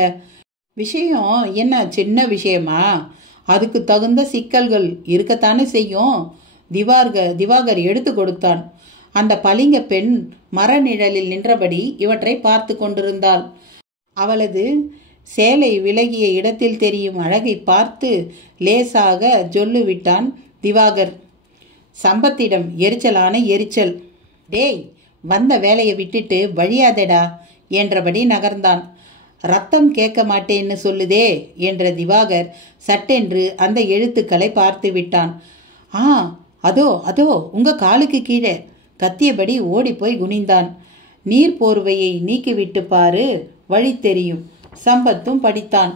விஷயம் என்ன சின்ன விஷயமா? அதுக்கு தகுந்த சிக்கல்கள் இருக்கத்தானே செய்யும். திவாகர் எடுத்து கொடுத்தான். அந்த பளிங்க பெண் மரநிழலில் நின்றபடி இவற்றை பார்த்து கொண்டிருந்தாள். அவளது சேலை விலகிய இடத்தில் தெரியும் அழகை பார்த்து லேசாக ஜொல்லுவிட்டான் திவாகர். சம்பத்திடம் எரிச்சலான எரிச்சல். டேய், வந்த வேலையை விட்டுட்டு வழியாதடா என்றபடி நகர்ந்தான். ரத்தம் கேட்க மாட்டேன்னு சொல்லுதே என்ற திவாகர் சட்டென்று அந்த எழுத்துக்களை பார்த்து விட்டான். அதோ அதோ உங்க காலுக்கு கீழே கத்தியபடி ஓடிப்போய் குனிந்தான். நீர் போர்வையை நீக்கிவிட்டு பாரு, வழி தெரியும். சம்பத்தும் படித்தான்.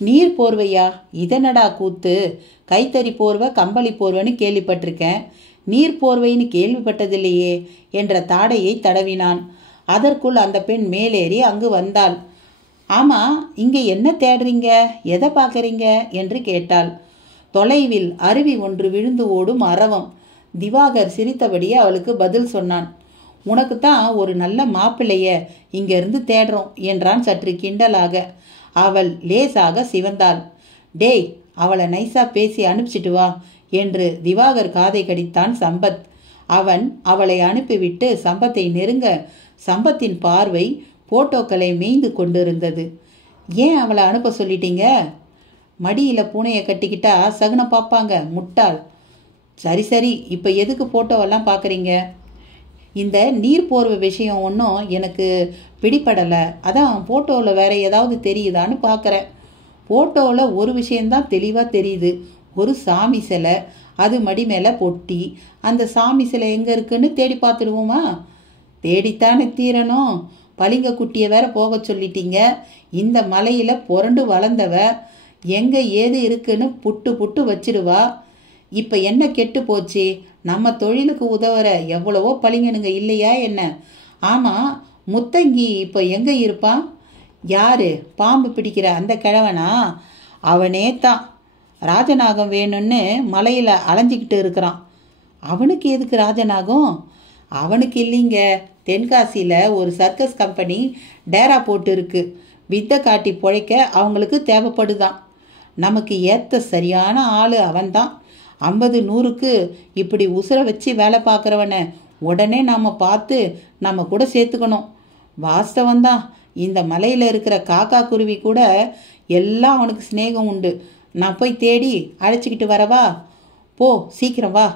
நீர் போர்வையா? இதனடா கூத்து? கைத்தறி போர்வை கம்பளி போர்வைன்னு கேள்விப்பட்டிருக்கேன், நீர் போர்வைன்னு கேள்விப்பட்டதில்லையே என்ற தாடையை தடவினான். அதற்குள் அந்த பெண் மேலேறி அங்கு வந்தாள். ஆமா, இங்க என்ன தேடுறீங்க, எதை பார்க்குறீங்க என்று கேட்டாள். தொலைவில் அருவி ஒன்று விழுந்து ஓடும் அரவம். திவாகர் சிரித்தபடியே அவளுக்கு பதில் சொன்னான். உனக்குத்தான் ஒரு நல்ல மாப்பிள்ளைய இங்கிருந்து தேடுறோம் என்றான் சற்று கிண்டலாக. அவள் லேசாக சிவந்தாள். டேய், அவளை நைஸா பேசி அனுப்பிச்சிட்டு வா என்று திவாகர் காதை கடித்தான் சம்பத். அவன் அவளை அனுப்பிவிட்டு சம்பத்தை நெருங்க சம்பத்தின் பார்வை போட்டோக்களை மேய்ந்து கொண்டிருந்தது. ஏன் அவளை அனுப்ப சொல்லிட்டீங்க? மடியில் பூனையை கட்டிக்கிட்டா சகுனம் பார்ப்பாங்க, முட்டாள். சரி சரி, இப்போ எதுக்கு போட்டோவெல்லாம் பார்க்குறீங்க? இந்த நீர் போர்வை விஷயம் ஒன்றும் எனக்கு பிடிப்படலை, அதான் ஃபோட்டோவில் வேற ஏதாவது தெரியுதான்னு பார்க்குறேன். ஃபோட்டோவில் ஒரு விஷயந்தான் தெளிவாக தெரியுது. ஒரு சாமி சிலை, அது மடி மேலே பொட்டி. அந்த சாமி சிலை எங்கே இருக்குன்னு தேடி பார்த்துடுவோமா? தேடித்தானே தீரணும். பளிங்க குட்டியை வேற போக சொல்லிட்டீங்க. இந்த மலையில் புரண்டு வளர்ந்தவ எங்கே ஏது இருக்குன்னு புட்டு புட்டு வச்சிடுவா. இப்போ என்ன கெட்டு போச்சு? நம்ம தொழிலுக்கு உதவுற எவ்வளவோ பளிங்கனுங்க இல்லையா என்ன? ஆமாம், முத்தங்கி இப்போ எங்கே இருப்பான்? யாரு? பாம்பு பிடிக்கிற அந்த கிழவனா? அவனே தான். ராஜநாகம் வேணும்னு மலையில் அலைஞ்சிக்கிட்டு இருக்கிறான். அவனுக்கு எதுக்கு ராஜநாகம்? அவனுக்கு இல்லைங்க, தென்காசியில் ஒரு சர்க்கஸ் கம்பெனி டேரா போட்டு இருக்கு. வித்தை காட்டி பிழைக்க அவங்களுக்கு தேவைப்படுதான். நமக்கு ஏற்ற சரியான ஆள் அவன்தான். 50-100க்கு இப்படி உசுர வச்சு வேலை பார்க்குறவனை உடனே நாம் பார்த்து நம்ம கூட சேர்த்துக்கணும். வாஸ்தவந்தான், இந்த மலையில் இருக்கிற காக்கா குருவி கூட எல்லாம் அவனுக்கு சிநேகம் உண்டு. நான் போய் தேடி அழைச்சிக்கிட்டு வரவா? போ, சீக்கிரம் வா.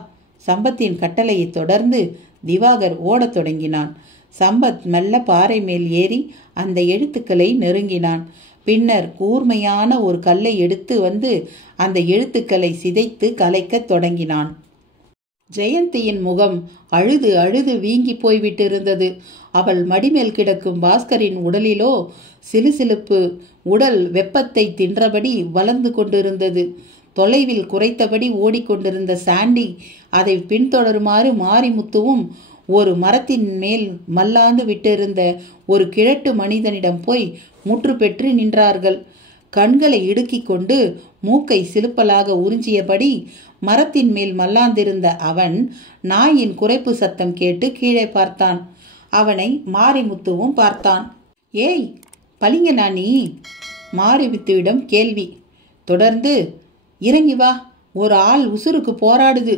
சம்பத்தின் கட்டளையை தொடர்ந்து திவாகர் ஓடத் தொடங்கினான். சம்பத் மெல்ல பாறை மேல் ஏறி அந்த எழுத்துக்களை நெருங்கினான். பின்னர் கூர்மையான ஒரு கல்லை எடுத்து வந்து அந்த எழுத்துக்களை சிதைத்து கலைக்கத் தொடங்கினான். ஜெயந்தியின் முகம் அழுது அழுது வீங்கி போய்விட்டிருந்தது. அவள் மடிமேல் கிடக்கும் பாஸ்கரின் உடலிலோ சிலுசிலுப்பு. உடல் வெப்பத்தை தின்றபடி வளர்ந்து கொண்டிருந்தது. தொலைவில் குறைத்தபடி ஓடிக்கொண்டிருந்த சாண்டி அதை பின்தொடருமாறு மாரிமுத்துவும் ஒரு மரத்தின் மேல் மல்லாந்து விட்டிருந்த ஒரு கிழட்டு மனிதனிடம் போய் முற்று பெற்று நின்றார்கள். கண்களை இடுக்கிக் கொண்டு மூக்கை சிலுப்பலாக உறிஞ்சியபடி மரத்தின் மேல் மல்லாந்திருந்த அவன் நாயின் குரைப்பு சத்தம் கேட்டு கீழே பார்த்தான். அவனை மாரிமுத்துவும் பார்த்தான். ஏய், பளிங்கனா நீ? மாரிமுத்துவிடம் கேள்வி. தொடர்ந்து, இறங்கி வா, ஒரு ஆள் உசுருக்கு போராடுது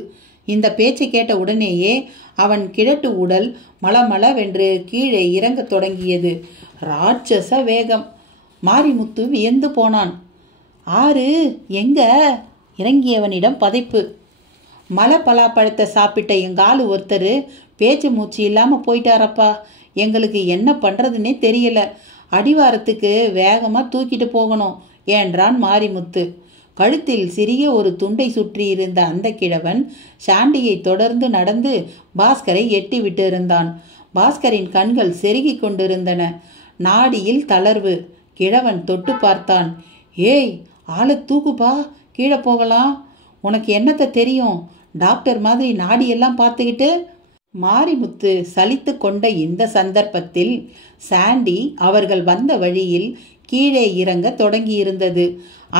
இந்த பேச்சை கேட்ட உடனேயே அவன் கிழட்டு உடல் மளமளவென்று கீழே இறங்கத் தொடங்கியது. ராட்சச வேகம். மாரிமுத்து வியந்து போனான். ஆறு எங்க? இறங்கியவனிடம் பதைப்பு. மலை பலாப்பழத்தை சாப்பிட்ட எங்காலு ஒருத்தர் பேச்சு மூச்சு இல்லாமல் போயிட்டாரப்பா. எங்களுக்கு என்ன பண்ணுறதுன்னே தெரியல. அடிவாரத்துக்கு வேகமாக தூக்கிட்டு போகணும் என்றான் மாரிமுத்து. கழுத்தில் சிறிய ஒரு துண்டை சுற்றி இருந்த அந்த கிழவன் சாண்டியை தொடர்ந்து நடந்து பாஸ்கரை எட்டி விட்டு இருந்தான். பாஸ்கரின் கண்கள் செருகி கொண்டிருந்தன. நாடியில் தளர்வு. கிழவன் தொட்டு பார்த்தான். ஏய், ஆளை தூக்குப்பா, கீழே போகலாம். உனக்கு என்னத்த தெரியும்? டாக்டர் மாதிரி நாடியெல்லாம் பார்த்துக்கிட்டு. மாரிமுத்து சலித்து கொண்ட இந்த சந்தர்ப்பத்தில் சாண்டி அவர்கள் வந்த வழியில் கீழே இறங்க தொடங்கியிருந்தது.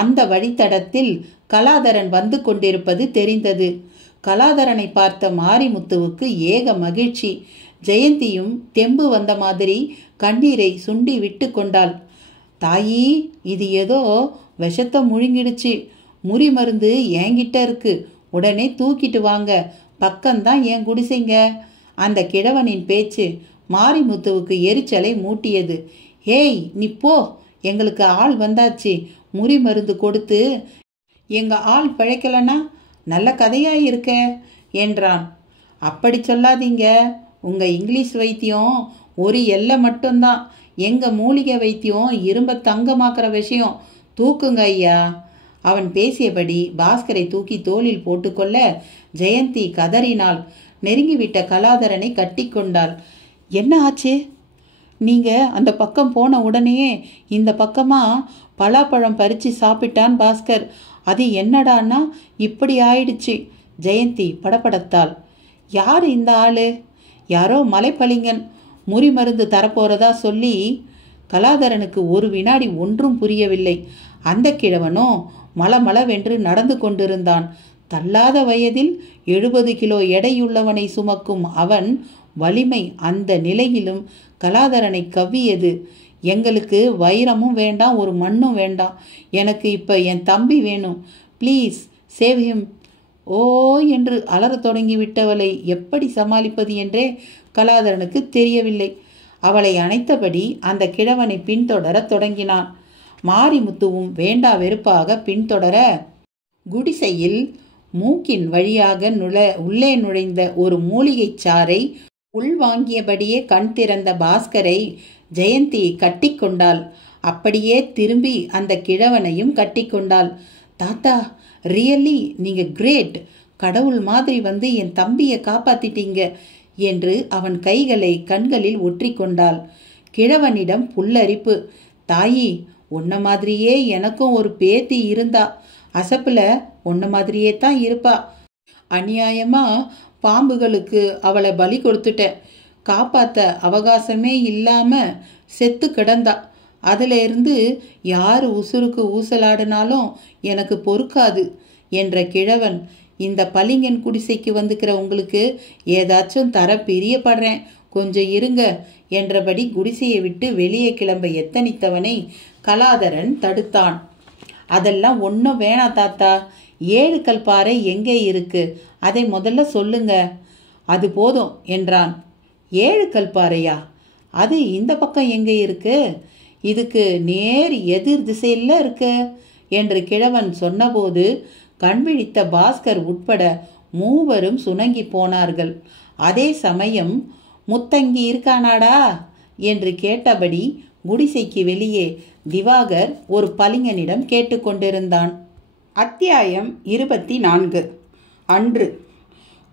அந்த வழித்தடத்தில் கலாதரன் வந்து கொண்டிருப்பது தெரிந்தது. கலாதரனை பார்த்த மாரிமுத்துவுக்கு ஏக மகிழ்ச்சி. ஜெயந்தியும் தெம்பு வந்த மாதிரி கண்ணீரை சுண்டி விட்டு கொண்டாள். தாயி, இது ஏதோ விஷத்தை முழுங்கிடுச்சு. முறி மருந்து என்கிட்ட இருக்கு, உடனே தூக்கிட்டு வாங்க, பக்கம்தான் என் குடிசைங்க. அந்த கிழவனின் பேச்சு மாரிமுத்துவுக்கு எரிச்சலை மூட்டியது. ஏய், நீ போ, எங்களுக்கு ஆள் வந்தாச்சு. முறி மருந்து கொடுத்து எங்க ஆள் பிழைக்கலன்னா நல்ல கதையாய் இருக்க என்றான். அப்படி சொல்லாதீங்க. உங்க இங்கிலீஷ் வைத்தியம் ஒரு எல்லை மட்டும்தான். எங்க மூலிகை வைத்தியம் இரும்ப தங்கமாக்குற விஷயம். தூக்குங்க ஐயா. அவன் பேசியபடி பாஸ்கரை தூக்கி தோளில் போட்டுக்கொள்ள ஜெயந்தி கதறினாள். நெருங்கிவிட்ட கலாதரனை கட்டி கொண்டாள். என்ன ஆச்சு? நீங்க அந்த பக்கம் போன உடனேயே இந்த பக்கமா பலாப்பழம் பறிச்சு சாப்பிட்டான் பாஸ்கர். அது என்னடான்னா இப்படி ஆயிடுச்சு. ஜெயந்தி படபடத்தாள். யார் இந்த ஆளு? யாரோ மலைப்பளிங்கன் முறி மருந்து தரப்போறதா சொல்லி. கலாதரனுக்கு ஒரு வினாடி ஒன்றும் புரியவில்லை. அந்த கிழவனோ மளமளவென்று நடந்து கொண்டிருந்தான். தள்ளாத வயதில் 70 கிலோ எடையுள்ளவனை சுமக்கும் அவன் வலிமை அந்த நிலையிலும் கலாதரனை கவ்வியது. எங்களுக்கு வைரமும் வேண்டாம், ஒரு மண்ணும் வேண்டாம். எனக்கு இப்போ என் தம்பி வேணும். Please save him. ஓ என்று அலறத் தொடங்கிவிட்டவளை எப்படி சமாளிப்பது என்றே கலாதரனுக்கு தெரியவில்லை. அவளை அணைத்தபடி அந்த கிழவனை பின்தொடரத் தொடங்கினான். மாரிமுத்துவும் வேண்டா வெறுப்பாக பின்தொடர குடிசையில் மூக்கின் வழியாக உள்ளே நுழைந்த ஒரு மூலிகை சாறை உள்வாங்கியபடியே கண் திறந்த பாஸ்கரை ஜெயந்தி கட்டி கொண்டாள். அப்படியே திரும்பி அந்த கிழவனையும் கட்டி கொண்டாள். தாத்தா, ரியலி நீங்க கிரேட். கடவுள் மாதிரி வந்து என் தம்பியை காப்பாத்திட்டீங்க என்று அவன் கைகளை கண்களில் ஒற்றி கொண்டாள். கிழவனிடம் புல்லரிப்பு. தாயி, உன்ன மாதிரியே எனக்கும் ஒரு பேத்தி இருந்தா. அசப்புல உன்ன மாதிரியே தான் இருப்பா. அநியாயமா பாம்புகளுக்கு அவளை பலி கொடுத்துட்டேன். காப்பாத்த அவகாசமே இல்லாம செத்து கிடந்தா. அதுல இருந்து யார் உசுருக்கு ஊசலாடினாலும் எனக்கு பொறுக்காது என்ற கிழவன், இந்த பளிங்கன் குடிசைக்கு வந்துக்கிற உங்களுக்கு ஏதாச்சும் தர பிரியப்படுறேன், கொஞ்சம் இருங்க என்றபடி குடிசையை விட்டு வெளியே கிளம்ப எத்தனித்தவனை கலாதரன் தடுத்தான். அதெல்லாம் ஒன்றும் வேணாம் தாத்தா. 7 கல் பாறை எங்கே இருக்கு, அதை முதல்ல சொல்லுங்க. அது போதும் என்றான். 7 கல் பாறையா? அது இந்த பக்கம் எங்கே இருக்கு? இதுக்கு நேர் எதிர் திசையில் இருக்கு என்று கிழவன் சொன்னபோது கண்விழித்த பாஸ்கர் உட்பட மூவரும் சுணங்கி போனார்கள். அதே சமயம், முத்தங்கி இருக்கானாடா என்று கேட்டபடி குடிசைக்கு வெளியே திவாகர் ஒரு பளிங்கனிடம் கேட்டுக்கொண்டிருந்தான். அத்தியாயம் 24. அன்று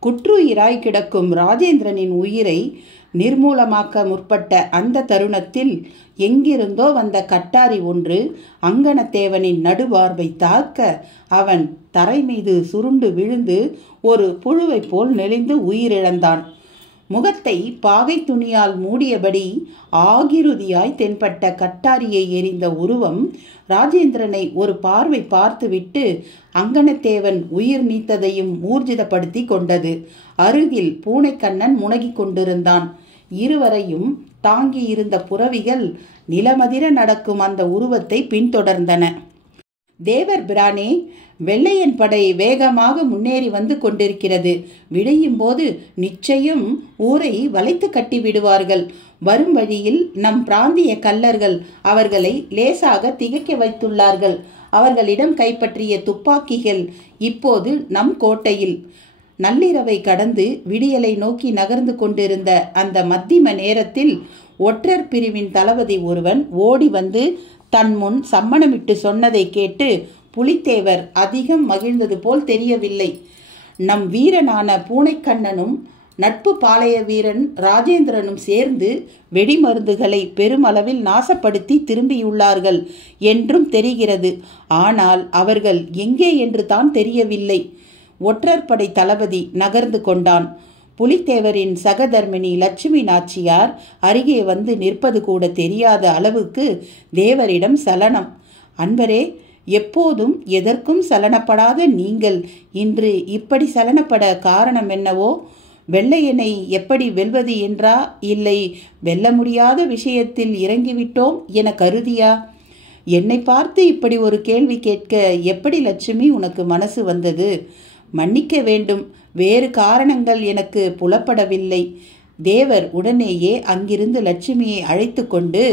குற்றுயிராய் கிடக்கும் ராஜேந்திரனின் உயிரை நிர்மூலமாக்க முற்பட்ட அந்த தருணத்தில் எங்கிருந்தோ வந்த கட்டாரி ஒன்று அங்கனத்தேவனின் நடுவார்வை தாக்க அவன் தரை மீது சுருண்டு விழுந்து ஒரு புழுவை போல் நெளிந்து உயிரிழந்தான். முகத்தை பாகை துணியால் மூடியபடி ஆகிருதியாய் தென்பட்ட கட்டாரியை எரிந்த உருவம் ராஜேந்திரனை ஒரு பார்வை பார்த்துவிட்டு அங்கனத்தேவன் உயிர் நீத்ததையும் ஊர்ஜிதப்படுத்தி கொண்டது. அருகில் பூனைக்கண்ணன் முனகிக் கொண்டிருந்தான். இருவரையும் தாங்கி இருந்த புறவிகள் நிலமதிர நடக்கும் அந்த உருவத்தை பின்தொடர்ந்தன. தேவர் பிரானே, வெள்ளையன் படை வேகமாக முன்னேறி வந்து கொண்டிருக்கிறது. விடையும் போது நிச்சயம் ஊரை வளைத்து கட்டி விடுவார்கள். வரும் வழியில் நம் பிராந்திய கள்ளர்கள் அவர்களை லேசாக திகைக்க வைத்துள்ளார்கள். அவர்களிடம் கைப்பற்றிய துப்பாக்கிகள் இப்போது நம் கோட்டையில். நள்ளிரவை கடந்து விடியலை நோக்கி நகர்ந்து கொண்டிருந்த அந்த மத்திம நேரத்தில் ஒற்றர் பிரிவின் தளபதி ஒருவன் ஓடி வந்து தன் முன் சம்மணமிட்டு சொன்னதை கேட்டு புலித்தேவர் அதிகம் மகிழ்ந்தது போல் தெரியவில்லை. நம் வீரனான பூனைக்கண்ணனும் நட்பு பாளைய வீரன் ராஜேந்திரனும் சேர்ந்து வெடிமருந்துகளை பெருமளவில் நாசப்படுத்தி திரும்பியுள்ளார்கள் என்றும் தெரிகிறது. ஆனால் அவர்கள் எங்கே என்று தான் தெரியவில்லை. ஒற்றர் படை தளபதி நகர்ந்து கொண்டான். புலித்தேவரின் சகதர்மினி லட்சுமி நாச்சியார் அருகே வந்து நிற்பது கூட தெரியாத அளவுக்கு தேவரிடம் சலனம். அன்பரே, எப்போதும் எதற்கும் சலனப்படாத நீங்கள் இன்று இப்படி சலனப்பட காரணம் என்னவோ? வெள்ளையனை எப்படி வெல்வது என்றா, இல்லை வெல்ல முடியாத விஷயத்தில் இறங்கிவிட்டோம் என கருதியா? என்னை பார்த்து இப்படி ஒரு கேள்வி கேட்க எப்படி லட்சுமி உனக்கு மனசு வந்தது? மன்னிக்க வேண்டும், வேறு காரணங்கள் எனக்கு புலப்படவில்லை. தேவர் உடனேயே அங்கிருந்து லட்சுமியை அழைத்து கொண்டு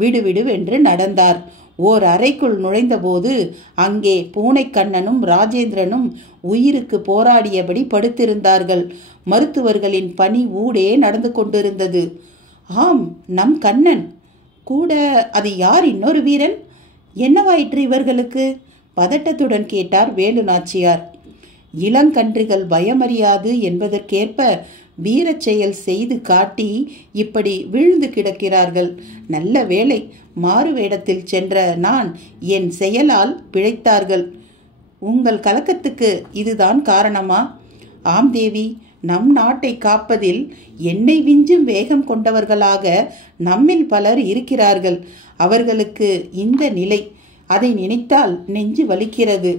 விடுவிடுவென்று நடந்தார். ஓர் அறைக்குள் நுழைந்தபோது அங்கே பூனைக்கண்ணனும் ராஜேந்திரனும் உயிருக்கு போராடியபடி படுத்திருந்தார்கள். மருத்துவர்களின் பணி ஊடே நடந்து கொண்டிருந்தது. ஆம், நம் கண்ணன் கூட. அது யார்? இன்னொரு வீரன்? என்னவாயிற்று இவர்களுக்கு? பதட்டத்துடன் கேட்டார் வேலு நாச்சியார். இளங்கன்றிகள் பயமறியாது என்பதற்கேற்ப வீரச் செயல் செய்து காட்டி இப்படி விழுந்து கிடக்கிறார்கள். நல்ல வேளை, மாறு வேடத்தில் சென்ற நான் என் செயலால் பிழைத்தார்கள். உங்கள் கலக்கத்துக்கு இதுதான் காரணமா? ஆம் தேவி, நம் நாட்டை காப்பதில் என்னை விஞ்சும் வேகம் கொண்டவர்களாக நம்மில் பலர் இருக்கிறார்கள். அவர்களுக்கு இந்த நிலை, அதை நினைத்தால் நெஞ்சு வலிக்கிறது.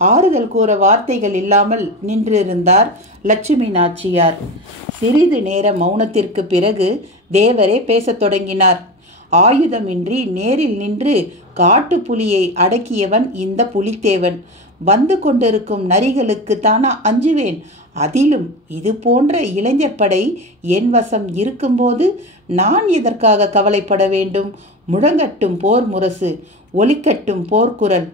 ஆறுதல் கூற வார்த்தைகள் இல்லாமல் நின்றிருந்தார் லட்சுமி நாச்சியார். சிறிது நேர மௌனத்திற்கு பிறகு தேவரே பேசத் தொடங்கினார். ஆயுதமின்றி நேரில் நின்று காட்டு புலியை அடக்கியவன் இந்த புலித்தேவன். வந்து கொண்டிருக்கும் நரிகளுக்கு தானா அஞ்சுவேன்? அதிலும் இது போன்ற இளைஞர் படை என் வசம் இருக்கும்போது நான் எதற்காக கவலைப்பட வேண்டும்? முழங்கட்டும் போர் முரசு, ஒலிக்கட்டும் போர்க்குரல்.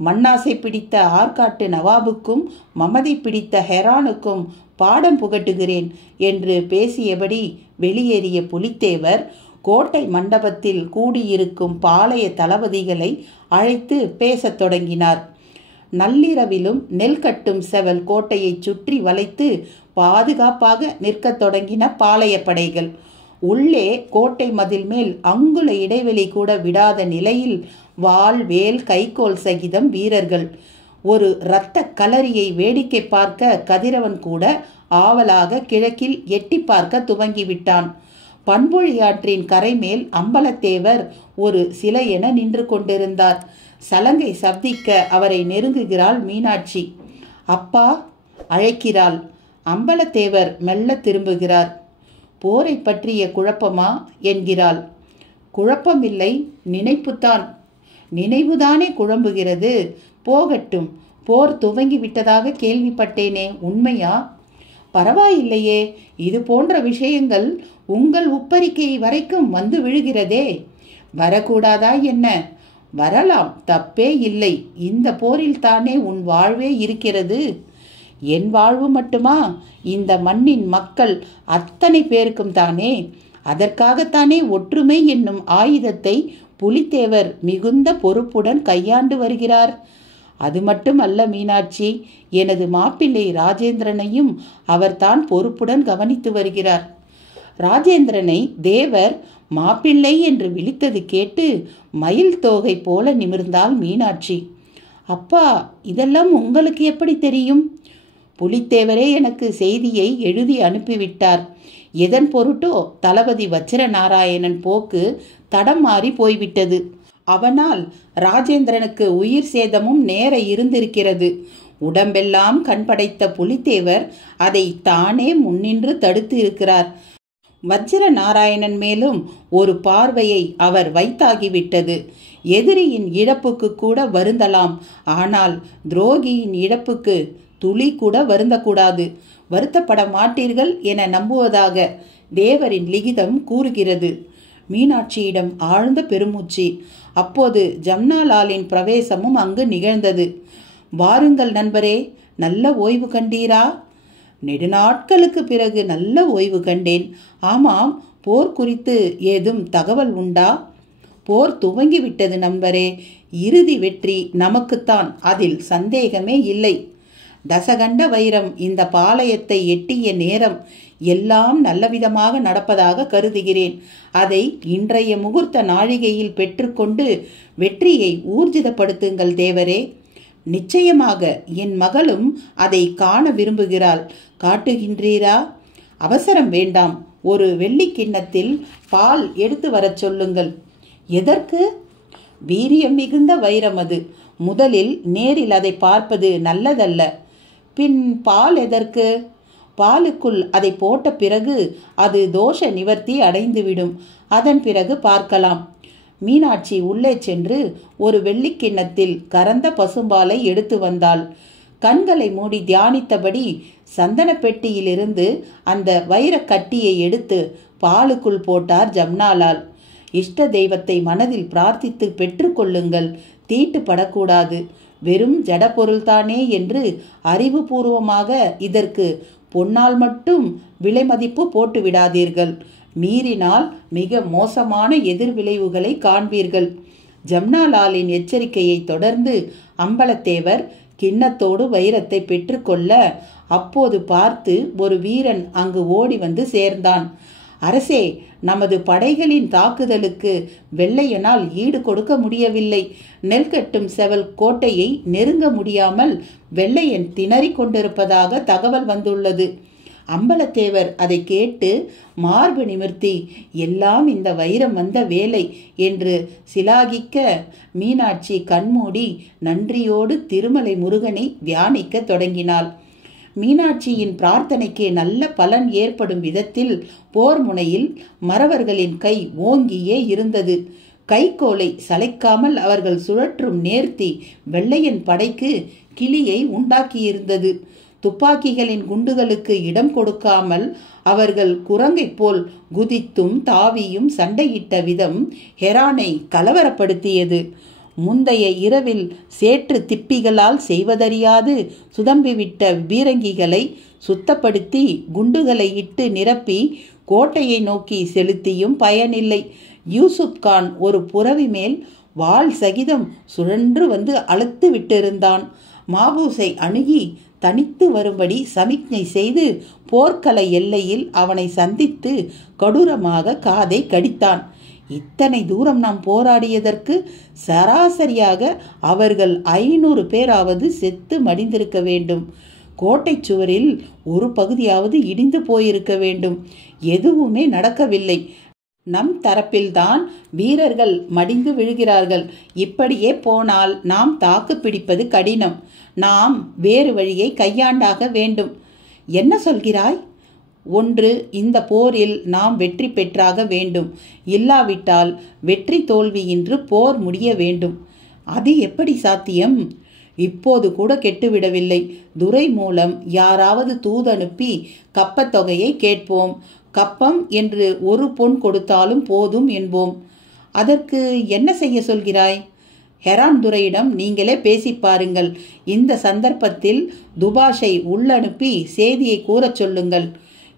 மண்ணாசை பிடித்த ஆற்காட்டு நவாபுக்கும் மமதை பிடித்த ஹெரானுக்கும் பாடம் புகட்டுகிறேன் என்று பேசியபடி வெளியேறிய புலித்தேவர் கோட்டை மண்டபத்தில் கூடியிருக்கும் பாளைய தளபதிகளை அழைத்து பேசத் தொடங்கினார். நள்ளிரவிலும் நெல் கட்டும் செவல் கோட்டையை சுற்றி வளைத்து பாதுகாப்பாக நிற்கத் தொடங்கின பாளைய படைகள். உள்ளே கோட்டை மதில் மேல் அங்குல இடைவெளி கூட விடாத நிலையில் வாள், வேல், கைக்கோல் சகிதம் வீரர்கள். ஒரு இரத்த கலரியை வேடிக்கை பார்க்க கதிரவன் கூட ஆவலாக கிழக்கில் எட்டி பார்க்க துவங்கிவிட்டான். பண்பொழியாற்றின் கரைமேல் அம்பலத்தேவர் ஒரு சிலை என நின்று கொண்டிருந்தார். சலங்கை சப்திக்க அவரை நெருங்குகிறாள் மீனாட்சி. அப்பா அழைக்கிறாள். அம்பலத்தேவர் மெல்ல திரும்புகிறார். போரை பற்றிய குழப்பமா என்கிறாள். குழப்பமில்லை, நினைப்புத்தான். நினைவுதானே குழம்புகிறது. போகட்டும், போர் துவங்கி விட்டதாக கேள்விப்பட்டேனே, உண்மையா? பரவாயில்லையே, இது போன்ற விஷயங்கள் உங்கள் உப்பரிக்கை வரைக்கும் வந்து விழுகிறதே. வரக்கூடாதா என்ன? வரலாம், தப்பே இல்லை. இந்த போரில் தானே உன் வாழ்வே இருக்கிறது. என் வாழ்வு மட்டுமா? இந்த மண்ணின் மக்கள் அத்தனை பேருக்கும் தானே. அதற்காகத்தானே ஒற்றுமை என்னும் ஆயுதத்தை புலித்தேவர் மிகுந்த பொறுப்புடன் கையாண்டு வருகிறார். அது மட்டுமல்ல மீனாட்சி, எனது மாப்பிள்ளை ராஜேந்திரனையும் அவர்தான் பொறுப்புடன் கவனித்து வருகிறார். ராஜேந்திரனை தேவர் மாப்பிள்ளை என்று விழித்தது கேட்டு மயில் தோகை போல நிமிர்ந்தாள் மீனாட்சி. அப்பா, இதெல்லாம் உங்களுக்கு எப்படி தெரியும்? புலித்தேவரே எனக்கு செய்தியை எழுதி அனுப்பிவிட்டார். எதன் பொருட்டோ தளபதி வச்சிரநாராயணன் போக்கு தடம் மாறி போய்விட்டது. அவனால் ராஜேந்திரனுக்கு உயிர் சேதமும் நேர இருந்திருக்கிறது. உடம்பெல்லாம் கண் படைத்த புலித்தேவர் அதை தானே முன்னின்று தடுத்து இருக்கிறார். வஜ்ர நாராயணன் மேலும் ஒரு பார்வையை அவர் வைத்தாகிவிட்டது. எதிரியின் இழப்புக்கு கூட வருந்தலாம், ஆனால் துரோகியின் இழப்புக்கு துளி கூட வருந்தக்கூடாது. வருத்தப்பட மாட்டீர்கள் என நம்புவதாக தேவரின் லிகிதம் கூறுகிறது. மீனாட்சியிடம் ஆழ்ந்த பெருமூச்சு. அப்போது ஜம்னாலாலின் பிரவேசமும் அங்கு நிகழ்ந்தது. வாருங்கள் நண்பரே, நல்ல ஓய்வு கண்டீரா? நெடுநாட்களுக்கு பிறகு நல்ல ஓய்வு கண்டேன். ஆமாம், போர் குறித்து ஏதும் தகவல் உண்டா? போர் துவங்கிவிட்டது நண்பரே. இறுதி வெற்றி நமக்குத்தான், அதில் சந்தேகமே இல்லை. தசகண்ட வைரம் இந்த பாளையத்தை எட்டிய நேரம் எல்லாம் நல்லவிதமாக நடப்பதாக கருதுகிறேன். அதை இன்றைய முகூர்த்த நாழிகையில் பெற்றுக்கொண்டு வெற்றியை ஊர்ஜிதப்படுத்துங்கள் தேவரே. நிச்சயமாக என் மகளும் அதை காண விரும்புகிறாள். காட்டுகின்றீரா? அவசரம் வேண்டாம். ஒரு வெள்ளி கிண்ணத்தில் பால் எடுத்து வரச் சொல்லுங்கள். எதற்கு? வீரியம் மிகுந்த வைரம் அது. முதலில் நேரில் அதை பார்ப்பது நல்லதல்ல. பின் பால் எதற்கு? பாலுக்குள் அதை போட்ட பிறகு அது தோஷ நிவர்த்தி அடைந்துவிடும். அதன் பிறகு பார்க்கலாம். மீனாட்சி உள்ளே சென்று ஒரு வெள்ளிக்கிண்ணத்தில் கறந்த பசும்பாலை எடுத்து வந்தாள். கண்களை மூடி தியானித்தபடி சந்தன பெட்டியிலிருந்து அந்த வைரக்கட்டியை எடுத்து பாலுக்குள் போட்டார் ஜம்னாலால். இஷ்ட தெய்வத்தை மனதில் பிரார்த்தித்து பெற்றுக்கொள்ளுங்கள். தீட்டுப்படக்கூடாது. வெறும் ஜடப்பொருள்தானே என்று அறிவுபூர்வமாக இதற்கு பொன்னால் மட்டும் விலை மதிப்பு போட்டு விடாதீர்கள். மீறினால் மிக மோசமான எதிர்விளைவுகளை காண்பீர்கள். ஜம்னாலாலின் எச்சரிக்கையை தொடர்ந்து அம்பலத்தேவர் கிண்ணத்தோடு வைரத்தை பெற்றுக்கொள்ள அப்போது பார்த்து ஒரு வீரன் அங்கு ஓடி வந்து சேர்ந்தான். அரசே, நமது படைகளின் தாக்குதலுக்கு வெள்ளையனால் ஈடு கொடுக்க முடியவில்லை. நெல் கட்டும் செவல் கோட்டையை நெருங்க முடியாமல் வெள்ளையன் திணறிக் கொண்டிருப்பதாக தகவல் வந்துள்ளது. அம்பலத்தேவர் அதை கேட்டு மார்பு நிமிர்த்தி, எல்லாம் இந்த வைரம் வந்த வேலை என்று சிலாகிக்க மீனாட்சி கண்மூடி நன்றியோடு திருமலை முருகனை தியானிக்க தொடங்கினாள். மீனாட்சியின் பிரார்த்தனைக்கு நல்ல பலன் ஏற்படும் விதத்தில் போர் முனையில் மறவர்களின் கை ஓங்கியே இருந்தது. கைக்கோலை சளைக்காமல் அவர்கள் சுழற்றும் நேர்த்தி வெள்ளையன் படைக்கு கிளியை உண்டாக்கியிருந்தது. துப்பாக்கிகளின் குண்டுகளுக்கு இடம் கொடுக்காமல் அவர்கள் குரங்கை போல் குதித்தும் தாவியும் சண்டையிட்ட விதம் ஹெரானை கலவரப்படுத்தியது. முந்தைய இரவில் சேற்று திப்பிகளால் செய்வதறியாது சுதம்பிவிட்ட பீரங்கிகளை சுத்தப்படுத்தி குண்டுகளை இட்டு நிரப்பி கோட்டையை நோக்கி செலுத்தியும் பயனில்லை. யூசுப் கான் ஒரு புறவி மேல் வாள் சகிதம் சுழன்று வந்து அழுத்து விட்டிருந்தான். மாபூஸை அணுகி தனித்து வரும்படி சமிக்ஞை செய்து போர்க்கள எல்லையில் அவனை சந்தித்து கொடூரமாக காதை கடித்தான். இத்தனை தூரம் நாம் போராடியதற்கு சராசரியாக அவர்கள் 500 பேராவது செத்து மடிந்திருக்க வேண்டும். கோட்டை சுவரில் ஒரு பகுதியாவது இடிந்து போயிருக்க வேண்டும். எதுவுமே நடக்கவில்லை. நம் தரப்பில்தான் வீரர்கள் மடிந்து விழுகிறார்கள். இப்படியே போனால் நாம் தாக்கு பிடிப்பது கடினம். நாம் வேறு வழியை கையாண்டாக வேண்டும். என்ன சொல்கிறாய்? ஒன்று, இந்த போரில் நாம் வெற்றி பெற்றாக வேண்டும். இல்லாவிட்டால் வெற்றி தோல்வியின்றி போர் முடிய வேண்டும். அது எப்படி சாத்தியம்? இப்போது கூட கெட்டுவிடவில்லை. துரை மூலம் யாராவது தூதனுப்பி கப்பத்தொகையை கேட்போம். கப்பம் என்று 1 பொன் கொடுத்தாலும் போதும் என்போம். அதற்கு என்ன செய்ய சொல்கிறாய்? ஹெரான் துரையிடம் நீங்களே பேசி பாருங்கள். இந்த சந்தர்ப்பத்தில் துபாஷை உள்ளனுப்பி செய்தியை கூறச் சொல்லுங்கள்.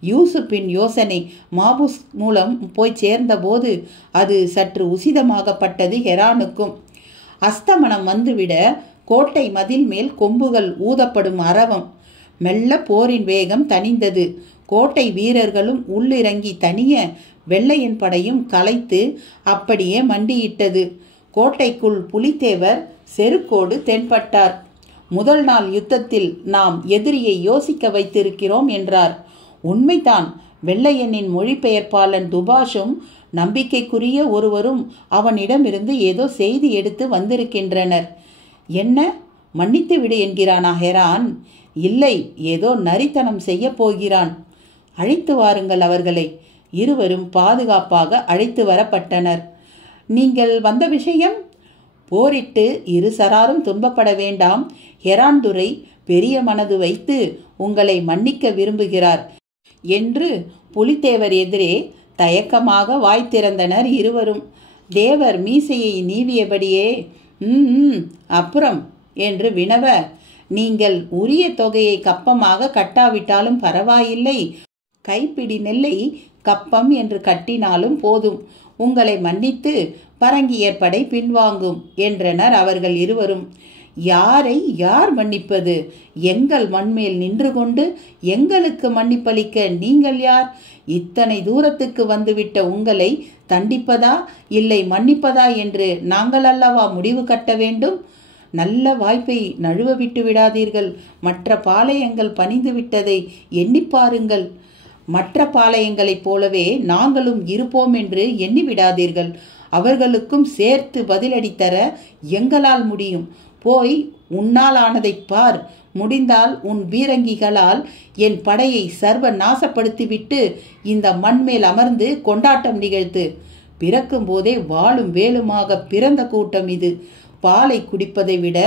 யூசுப்பின் யோசனை மாபூஸ் மூலம் போய் சேர்ந்தபோது அது சற்று உசிதமாகப்பட்டது ஹெரானுக்கும். அஸ்தமனம் வந்துவிட கோட்டை மதில் மேல் கொம்புகள் ஊதப்படும் அரவம். மெல்ல போரின் வேகம் தணிந்தது. கோட்டை வீரர்களும் உள்ளிறங்கி தனிய வெள்ளையன் படையும் கலைத்து அப்படியே மண்டியிட்டது. கோட்டைக்குள் புலித்தேவர் செருக்கோடு தென்பட்டார். முதல் நாள் யுத்தத்தில் நாம் எதிரியை யோசிக்க வைத்திருக்கிறோம் என்றார். உண்மைதான். வெள்ளையனின் மொழிபெயர்ப்பாளன் துபாஷும் நம்பிக்கைக்குரிய ஒருவரும் அவனிடமிருந்து ஏதோ செய்தி எடுத்து வந்திருக்கின்றனர். என்ன, மன்னித்து விடு என்கிறானா ஹெரான்? இல்லை, ஏதோ நரித்தனம் செய்ய போகிறான். அழைத்து வாருங்கள் அவர்களை. இருவரும் பாதுகாப்பாக அழைத்து வரப்பட்டனர். நீங்கள் வந்த விஷயம்? போரிட்டு இரு சராரும் துன்பப்பட வேண்டாம். ஹெரான்துரை பெரிய மனது வைத்து உங்களை மன்னிக்க விரும்புகிறார் என்று புலித்தேவர் எதிரே தயக்கமாக வாய் திறந்தனர் இருவரும். தேவர் மீசையை நீவியபடியே அப்புறம் என்று வினவ, நீங்கள் உரிய தொகையை கப்பமாக கட்டாவிட்டாலும் பரவாயில்லை, கைப்பிடி நெல்லை கப்பம் என்று கட்டினாலும் போதும், உங்களை மன்னித்து பரங்கியர் படை பின்வாங்கும் என்றனர் அவர்கள் இருவரும். யாரை யார் மன்னிப்பது? எங்கள் மண்மேல் நின்று கொண்டு எங்களுக்கு மன்னிப்பளிக்க நீங்கள் யார்? இத்தனை தூரத்துக்கு வந்துவிட்ட உங்களை தண்டிப்பதா இல்லை மன்னிப்பதா என்று நாங்கள் அல்லவா முடிவு கட்ட வேண்டும்? நல்ல வாய்ப்பை நழுவ விட்டு விடாதீர்கள். மற்ற பாளையங்கள் பணிந்து விட்டதை எண்ணி பாருங்கள். மற்ற பாளையங்களைப் போலவே நாங்களும் இருப்போம் என்று எண்ணி விடாதீர்கள். அவர்களுக்கும் சேர்த்து பதிலடி தர எங்களால் முடியும். போய் உன்னால் ஆனதை பார். முடிந்தால் உன் பீரங்கிகளால் என் படையை சர்வ நாசப்படுத்திவிட்டு இந்த மண்மேல் அமர்ந்து கொண்டாட்டம் நிகழ்த்து. பிறக்கும் போதே வாளும் வேலுமாக பிறந்த கூட்டம் இது. பாலை குடிப்பதை விட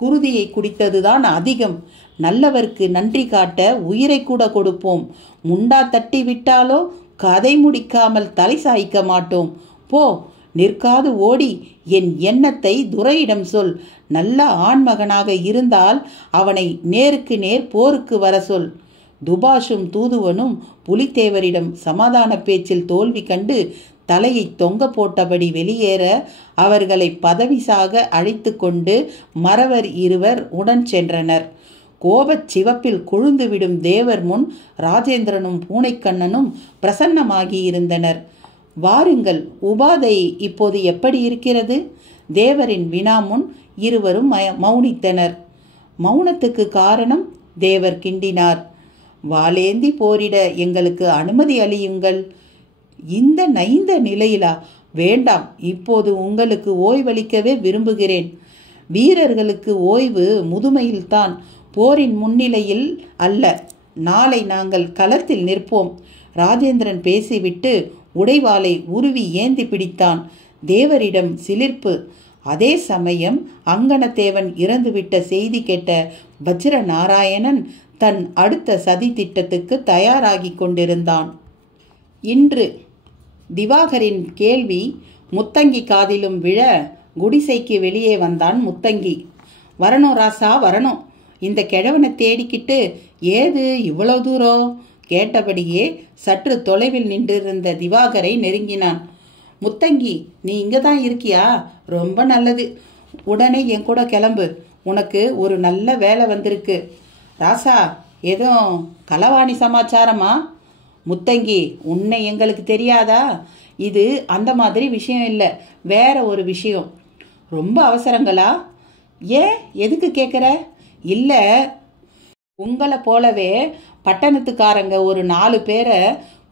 குருதியை குடித்ததுதான் அதிகம். நல்லவருக்கு நன்றி காட்ட உயிரை கூட கொடுப்போம். முண்டா தட்டி விட்டாலோ கதை முடிக்காமல் தலை சாய்க்க மாட்டோம். போ, நிற்காது ஓடி என் எண்ணத்தை துரையிடம் சொல். நல்ல ஆண்மகனாக இருந்தால் அவனை நேருக்கு நேர் போருக்கு வர சொல். துபாஷும் தூதுவனும் புலித்தேவரிடம் சமாதான பேச்சில் தோல்வி கண்டு தலையை தொங்க போட்டபடி வெளியேற அவர்களை பதவிசாக அழைத்து கொண்டு மறவர் இருவர் உடன் சென்றனர். கோபச் சிவப்பில் கொழுந்துவிடும் தேவர் முன் ராஜேந்திரனும் பூனைக்கண்ணனும் பிரசன்னமாகியிருந்தனர். வாருங்கள், உபாதை இப்போது எப்படி இருக்கிறது? தேவரின் வினா முன் இருவரும் மௌனித்தனர். மௌனத்துக்கு காரணம்? தேவர் கிண்டினார். வாளேந்தி போரிட எங்களுக்கு அனுமதி அளியுங்கள். இந்த நைந்த நிலையிலா? வேண்டாம், இப்போது உங்களுக்கு ஓய்வளிக்கவே விரும்புகிறேன். வீரர்களுக்கு ஓய்வு முதுமையில்தான், போரின் முன்னிலையில் அல்ல. நாளை நாங்கள் களத்தில் நிற்போம். ராஜேந்திரன் பேசிவிட்டு உடைவாளை உருவி ஏந்தி பிடித்தான். தேவரிடம் சிலிர்ப்பு. அதே சமயம் அங்கனத்தேவன் இறந்துவிட்ட செய்தி கேட்ட வஜ்ர நாராயணன் தன் அடுத்த சதி திட்டத்துக்கு தயாராகி கொண்டிருந்தான். இன்று திவாகரின் கேள்வி முத்தங்கி காதிலும் விழ குடிசைக்கு வெளியே வந்தான் முத்தங்கி. வரணும் ராசா, வரணும். இந்த கிழவனை தேடிக்கிட்டு ஏது இவ்வளவு தூரம்? கேட்டபடியே சற்று தொலைவில் நின்றிருந்த திவாகரை நெருங்கினான். முத்தங்கி, நீ இங்கே தான் இருக்கியா? ரொம்ப நல்லது. உடனே என் கூட கிளம்பு. உனக்கு ஒரு நல்ல வேலை வந்திருக்கு. ராசா, ஏதோ களவாணி சமாச்சாரமா? முத்தங்கி, உன்னை எங்களுக்கு தெரியாதா? இது அந்த மாதிரி விஷயம் இல்லை, வேற ஒரு விஷயம். ரொம்ப அவசரங்களா? ஏன், எதுக்கு கேட்குற? இல்லை, உங்களை போலவே பட்டணத்துக்காரங்க ஒரு 4 பேரை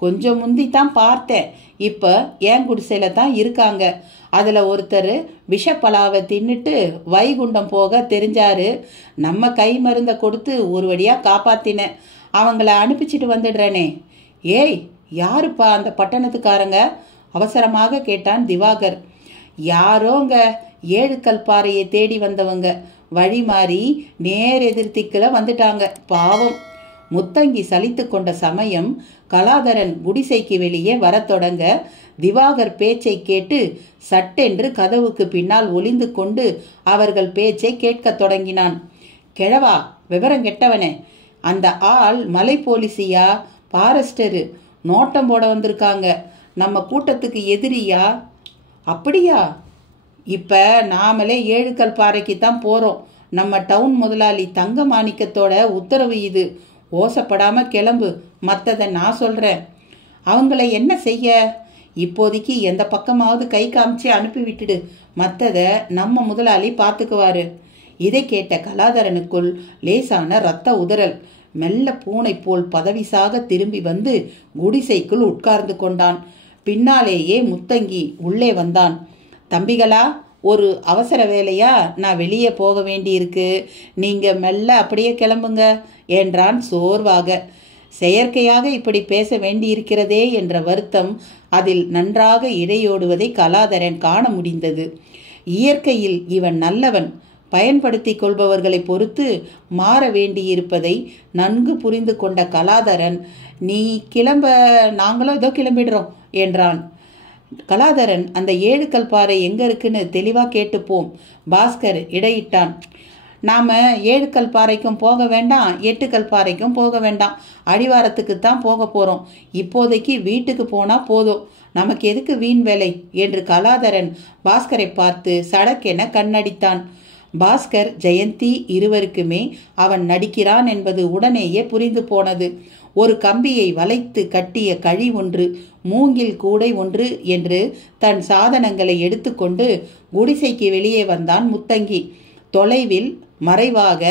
கொஞ்சம் முந்தித்தான் பார்த்தேன். இப்போ ஏன் குடிசையில் தான் இருக்காங்க. அதில் ஒருத்தர் விஷப்பலாவை தின்னுட்டு வைகுண்டம் போக தெரிஞ்சாரு. நம்ம கை மருந்தை கொடுத்து ஒரு வழியாக காப்பாத்தினேன். அவங்கள அனுப்பிச்சிட்டு வந்துடுறேனே. ஏய், யாருப்பா அந்த பட்டணத்துக்காரங்க? அவசரமாக கேட்டான் திவாகர். யாரோங்க 7 கல்பாறையை தேடி வந்தவங்க. வழி மாறி நேர் எதிர்த்திக்கில் வந்துட்டாங்க, பாவம். முத்தங்கி சலித்து கொண்ட சமயம் கலாதரன் குடிசைக்கு வெளியே வரத் தொடங்க திவாகர் பேச்சை கேட்டு சட்டென்று கதவுக்கு பின்னால் ஒளிந்து கொண்டு அவர்கள் பேச்சை கேட்கத் தொடங்கினான். கிழவா, விவரம் கெட்டவனே, அந்த ஆள் மலை போலீஸியா, பாரஸ்டரு, நோட்டம் போட வந்திருக்காங்க. நம்ம கூட்டத்துக்கு எதிரியா? அப்படியா? இப்போ நாமளே 7 கல்பாறைக்கு தான் போகிறோம். நம்ம டவுன் முதலாளி தங்க மாணிக்கத்தோட உத்தரவு இது. ஓசப்படாமல் கிளம்பு, மற்றதை நான் சொல்கிறேன். அவங்கள என்ன செய்ய? இப்போதைக்கு எந்த பக்கமாவது கை காமிச்சு அனுப்பி விட்டுடு. மற்றதை நம்ம முதலாளி பார்த்துக்குவாரு. இதை கேட்ட கலாதரனுக்குள் லேசான இரத்த உதறல். மெல்ல பூனை போல் பதவிசாக திரும்பி வந்து குடிசைக்குள் உட்கார்ந்து கொண்டான். பின்னாலேயே முத்தங்கி உள்ளே வந்தான். தம்பிகளா, ஒரு அவசர வேலையா நான் வெளியே போக வேண்டியிருக்கு. நீங்கள் மெல்ல அப்படியே கிளம்புங்க என்றான் சோர்வாக. செயற்கையாக இப்படி பேச வேண்டியிருக்கிறதே என்ற வருத்தம் அதில் நன்றாக இடையோடுவதை கலாதரன் காண முடிந்தது. இயற்கையில் இவன் நல்லவன், பயன்படுத்தி கொள்பவர்களை பொறுத்து மாற வேண்டியிருப்பதை நன்கு புரிந்து கொண்ட கலாதரன், நீ கிளம்ப, நாங்களும் ஏதோ கிளம்பிடுறோம் என்றான். கலாதரன், அந்த 7 கல் பாறை எங்க இருக்குன்னு தெளிவா கேட்டுப்போம். பாஸ்கர் இடையிட்டான். நாம 7 கல் பாறைக்கும் போக வேண்டாம், 8 கல் பாறைக்கும் போக வேண்டாம், அடிவாரத்துக்கு தான் போக போறோம். இப்போதைக்கு வீட்டுக்கு போனா போதும், நமக்கு எதுக்கு வீண் வேலை என்று கலாதரன் பாஸ்கரை பார்த்து சடக்கென கண்ணடித்தான். பாஸ்கர், ஜெயந்தி இருவருக்குமே அவன் நடிக்கிறான் என்பது உடனேயே புரிந்து போனது. ஒரு கம்பியை வளைத்து கட்டிய கழி ஒன்று, மூங்கில் கூடை ஒன்று என்று தன் சாதனங்களை எடுத்துக்கொண்டு குடிசைக்கு வெளியே வந்தான் முத்தங்கி. தொலைவில் மறைவாக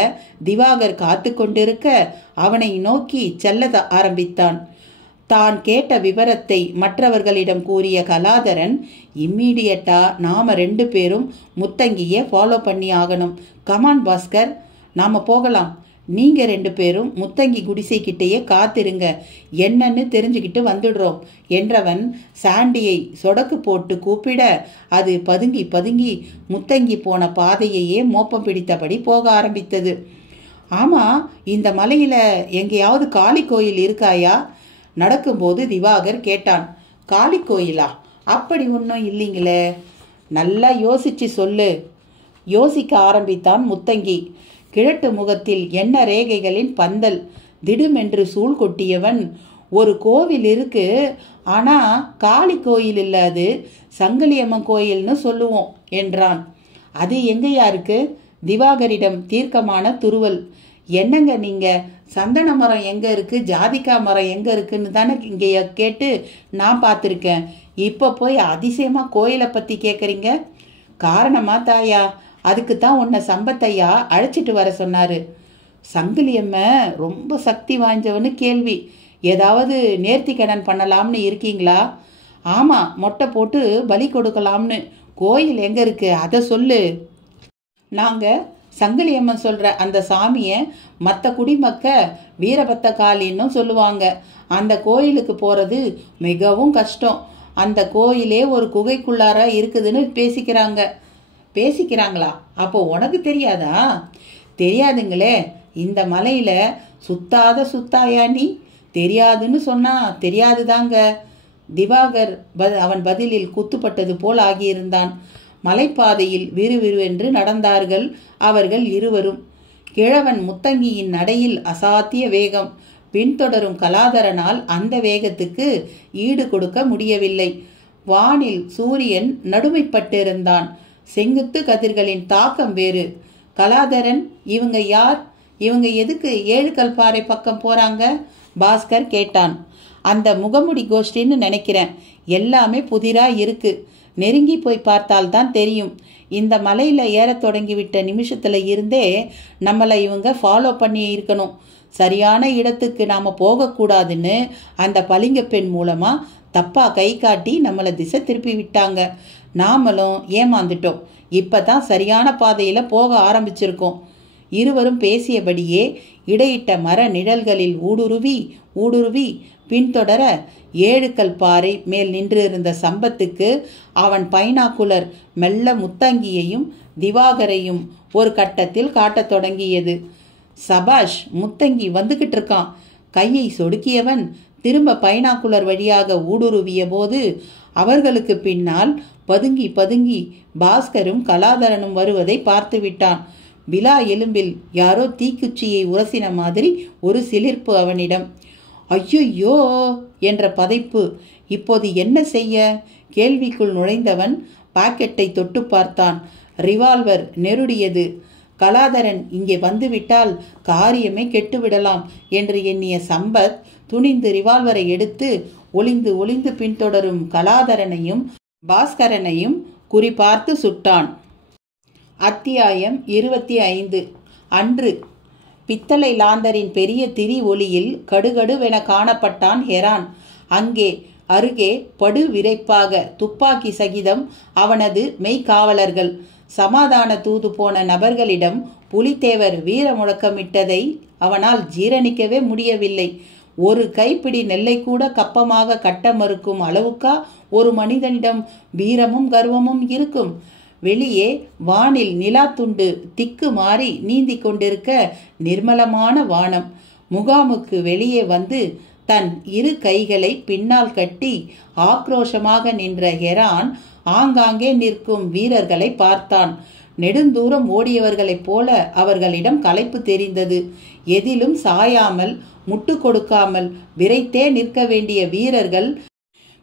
திவாகர் காத்து கொண்டிருக்க அவனை நோக்கி செல்ல ஆரம்பித்தான். தான் கேட்ட விவரத்தை மற்றவர்களிடம் கூறிய கலாதரன், இம்மீடியட்டா நாம 2 பேரும் முத்தங்கியை ஃபாலோ பண்ணி ஆகணும். கமான் பாஸ்கர், நாம போகலாம். நீங்க 2 பேரும் முத்தங்கி குடிசைக்கிட்டேயே காத்திருங்க, என்னன்னு தெரிஞ்சுக்கிட்டு வந்துடுறோம் என்றவன் சாண்டியை சொடக்கு போட்டு கூப்பிட அது பதுங்கி பதுங்கி முத்தங்கி போன பாதையையே மோப்பம் பிடித்தபடி போக ஆரம்பித்தது. ஆமா, இந்த மலையில எங்கேயாவது காளி கோயில் இருக்காயா? நடக்கும்போது திவாகர் கேட்டான். காளி கோயிலா? அப்படி ஒன்றும் இல்லைங்களே. நல்லா யோசிச்சு சொல்லு. யோசிக்க ஆரம்பித்தான் முத்தங்கி. கிழட்டு முகத்தில் எண்ண ரேகைகளின் பந்தல். திடுமென்று சூழ் கொட்டியவன், ஒரு கோவில் இருக்கு, ஆனா காளி கோயில் இல்ல, அது சங்கிலியம்மன் கோயில்னு சொல்லுவோம் என்றான். அது எங்கேயா இருக்கு? திவாகரிடம் தீர்க்கமான துருவல். என்னங்க நீங்க, சந்தன மரம் எங்க இருக்கு, ஜாதிக்கா மரம் எங்க இருக்குன்னு தானே இங்கே கேட்டு நான் பார்த்துருக்கேன். இப்போ போய் அதிசயமா கோயிலை பத்தி கேட்குறீங்க. காரணமா தாயா? அதுக்கு தான் உன்னை சம்பத்தையா அழைச்சிட்டு வர சொன்னாரு. சங்கிலியம்ம ரொம்ப சக்தி வாய்ந்தவனு கேள்வி. ஏதாவது நேர்த்திக்கடன் பண்ணலாம்னு இருக்கீங்களா? ஆமா, மொட்டை போட்டு பலி கொடுக்கலாம்னு. கோயில் எங்க இருக்கு அதை சொல்லு. நாங்க சங்கிலியம்மன் சொல்ற அந்த சாமியை மற்ற குடிமக்க வீரபத்த காளின்னு சொல்லுவாங்க. அந்த கோயிலுக்கு போறது மிகவும் கஷ்டம். அந்த கோயிலே ஒரு குகைக்குள்ளார இருக்குதுன்னு பேசிக்கிறாங்களா? அப்போ உனக்கு தெரியாதா? தெரியாதுங்களே. இந்த மலையில சுத்தாயா நீ? தெரியாதுன்னு சொன்னா தெரியாதுதாங்க. திவாகர் அவன் பதிலில் குத்துப்பட்டது போல் ஆகியிருந்தான். மலைப்பாதையில் விறுவிறுவென்று நடந்தார்கள் அவர்கள் இருவரும். கிழவன் முத்தங்கியின் நடையில் அசாத்திய வேகம். பின்தொடரும் கலாதரனால் அந்த வேகத்துக்கு ஈடு கொடுக்க முடியவில்லை. வானில் சூரியன் நடுமைப்பட்டிருந்தான். செங்குத்து கதிர்களின் தாக்கம் வேறு. கலாதரன், இவங்க யார்? இவங்க எதுக்கு 7 கல் பாறை பக்கம் போறாங்க? பாஸ்கர் கேட்டான். அந்த முகமுடி கோஷ்டின்னு நினைக்கிறேன். எல்லாமே புதிரா இருக்கு. நெருங்கி போய் பார்த்தால்தான் தெரியும். இந்த மலையில ஏற தொடங்கிவிட்ட நிமிஷத்துல இருந்தே நம்மளை இவங்க ஃபாலோ பண்ணி இருக்கணும். சரியான இடத்துக்கு நாம போகக்கூடாதுன்னு அந்த பளிங்க பெண் மூலமா தப்பா கை காட்டி நம்மளை திசை திருப்பி விட்டாங்க. நாமளும் ஏமாந்துட்டோம். இப்பதான் சரியான பாதையில போக ஆரம்பிச்சிருக்கோம். இருவரும் பேசியபடியே இடையிட்ட மர நிழல்களில் ஊடுருவி பின்தொடர 7 கல் பாறை மேல் நின்றிருந்த சம்பத்துக்கு அவன் பைனாக்குலர் மெல்ல முத்தங்கியையும் திவாகரையும் ஒரு கட்டத்தில் காட்டத் தொடங்கியது. சபாஷ், முத்தங்கி வந்துகிட்டு இருக்கான். கையை சொடுக்கியவன் திரும்ப பைனாக்குலர் வழியாக ஊடுருவிய போது அவர்களுக்கு பின்னால் பதுங்கி பதுங்கி பாஸ்கரும் கலாதரனும் வருவதை பார்த்து விட்டான். விலா எலும்பில் யாரோ தீக்குச்சியை உரசின மாதிரி ஒரு சிலிர்ப்பு அவனிடம். ஐயோ என்ற பதைப்பு. இப்போது என்ன செய்ய? கேள்விக்குள் நுழைந்தவன் பாக்கெட்டை தொட்டு பார்த்தான். ரிவால்வர் நெருடியது. கலாதரன் இங்கே வந்துவிட்டால் காரியமே கெட்டுவிடலாம் என்று எண்ணிய சம்பத் துணிந்து ரிவால்வரை எடுத்து ஒளிந்து பின்தொடரும் கலாதரனையும் பாஸ்கரனையும் குறிபார்த்து சுட்டான். அத்தியாயம் 25. அன்று பித்தளை லாந்தரின் பெரிய திரி ஒளியில் கடுகடுவென காணப்பட்டான் ஹெரான். அருகே படு விரைப்பாக துப்பாக்கி சகிதம் அவனது மெய்காவலர்கள். சமாதான தூது போன நபர்களிடம் புலித்தேவர் வீர முழக்கமிட்டதை அவனால் ஜீரணிக்கவே முடியவில்லை. ஒரு கைப்பிடி நெல்லை கூட கப்பமாக கட்ட மறுக்கும் அளவுக்கா ஒரு மனிதனிடம் வீரமும் கர்வமும் இருக்கும்? வெளியே வானில் நிலாத்துண்டு திக்கு மாறி நீந்தி கொண்டிருக்க நிர்மலமான வானம். முகாமுக்கு வெளியே வந்து தன் இரு கைகளை பின்னால் கட்டி ஆக்ரோஷமாக நின்ற ஹெரான் ஆங்காங்கே நிற்கும் வீரர்களை பார்த்தான். நெடுந்தூரம் ஓடியவர்களைப் போல அவர்களிடம் களைப்பு தெரிந்தது. எதிலும் சாயாமல் முட்டு கொடுக்காமல் விரைத்தே நிற்க வேண்டிய வீரர்கள்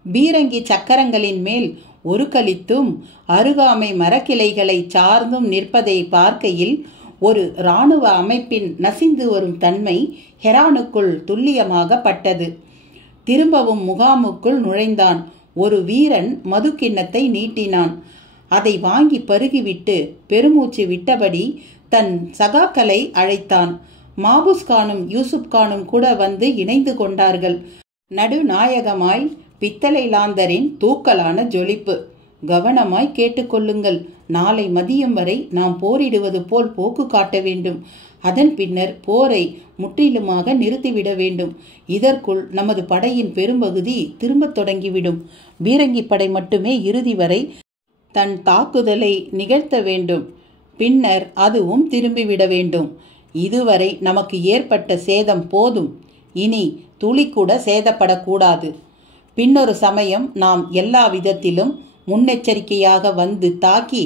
பீரங்கி சக்கரங்களின் மேல் ஒரு கலித்தும் அருகாமை மரக்கிளைகளை சார்ந்தும் நிற்பதை பார்க்கையில் ஒரு இராணுவ அமைப்பின் நசிந்து வரும் தன்மை ஹெரானுக்குள் துல்லியமாக பட்டது. திரும்பவும் முகாமுக்குள் நுழைந்தான். ஒரு வீரன் மதுக்கிண்ணத்தை நீட்டினான். அதை வாங்கி பருகிவிட்டு பெருமூச்சு விட்டபடி தன் சகாக்களை அழைத்தான். மாபுஸ்கானும் யூசுப்கானும் கூட வந்து இணைந்து கொண்டார்கள். நடுநாயகமாய் பித்தளை லாந்தரின் தூக்கலான ஜொலிப்பு. கவனமாய் கேட்டுக்கொள்ளுங்கள். நாளை மதியம் வரை நாம் போரிடுவது போல் போக்கு காட்ட வேண்டும். அதன் பின்னர் போரை முற்றிலுமாக நிறுத்திவிட வேண்டும். இதற்குள் நமது படையின் பெரும்பகுதி திரும்பத் தொடங்கிவிடும். பீரங்கி படை மட்டுமே இறுதி வரை தன் தாக்குதலை நிகழ்த்த வேண்டும். பின்னர் அதுவும் திரும்பிவிட வேண்டும். இதுவரை நமக்கு ஏற்பட்ட சேதம் போதும். இனி துளி கூட சேதப்படக்கூடாது. பின்னொரு சமயம் நாம் எல்லா விதத்திலும் முன்னெச்சரிக்கையாக வந்து தாக்கி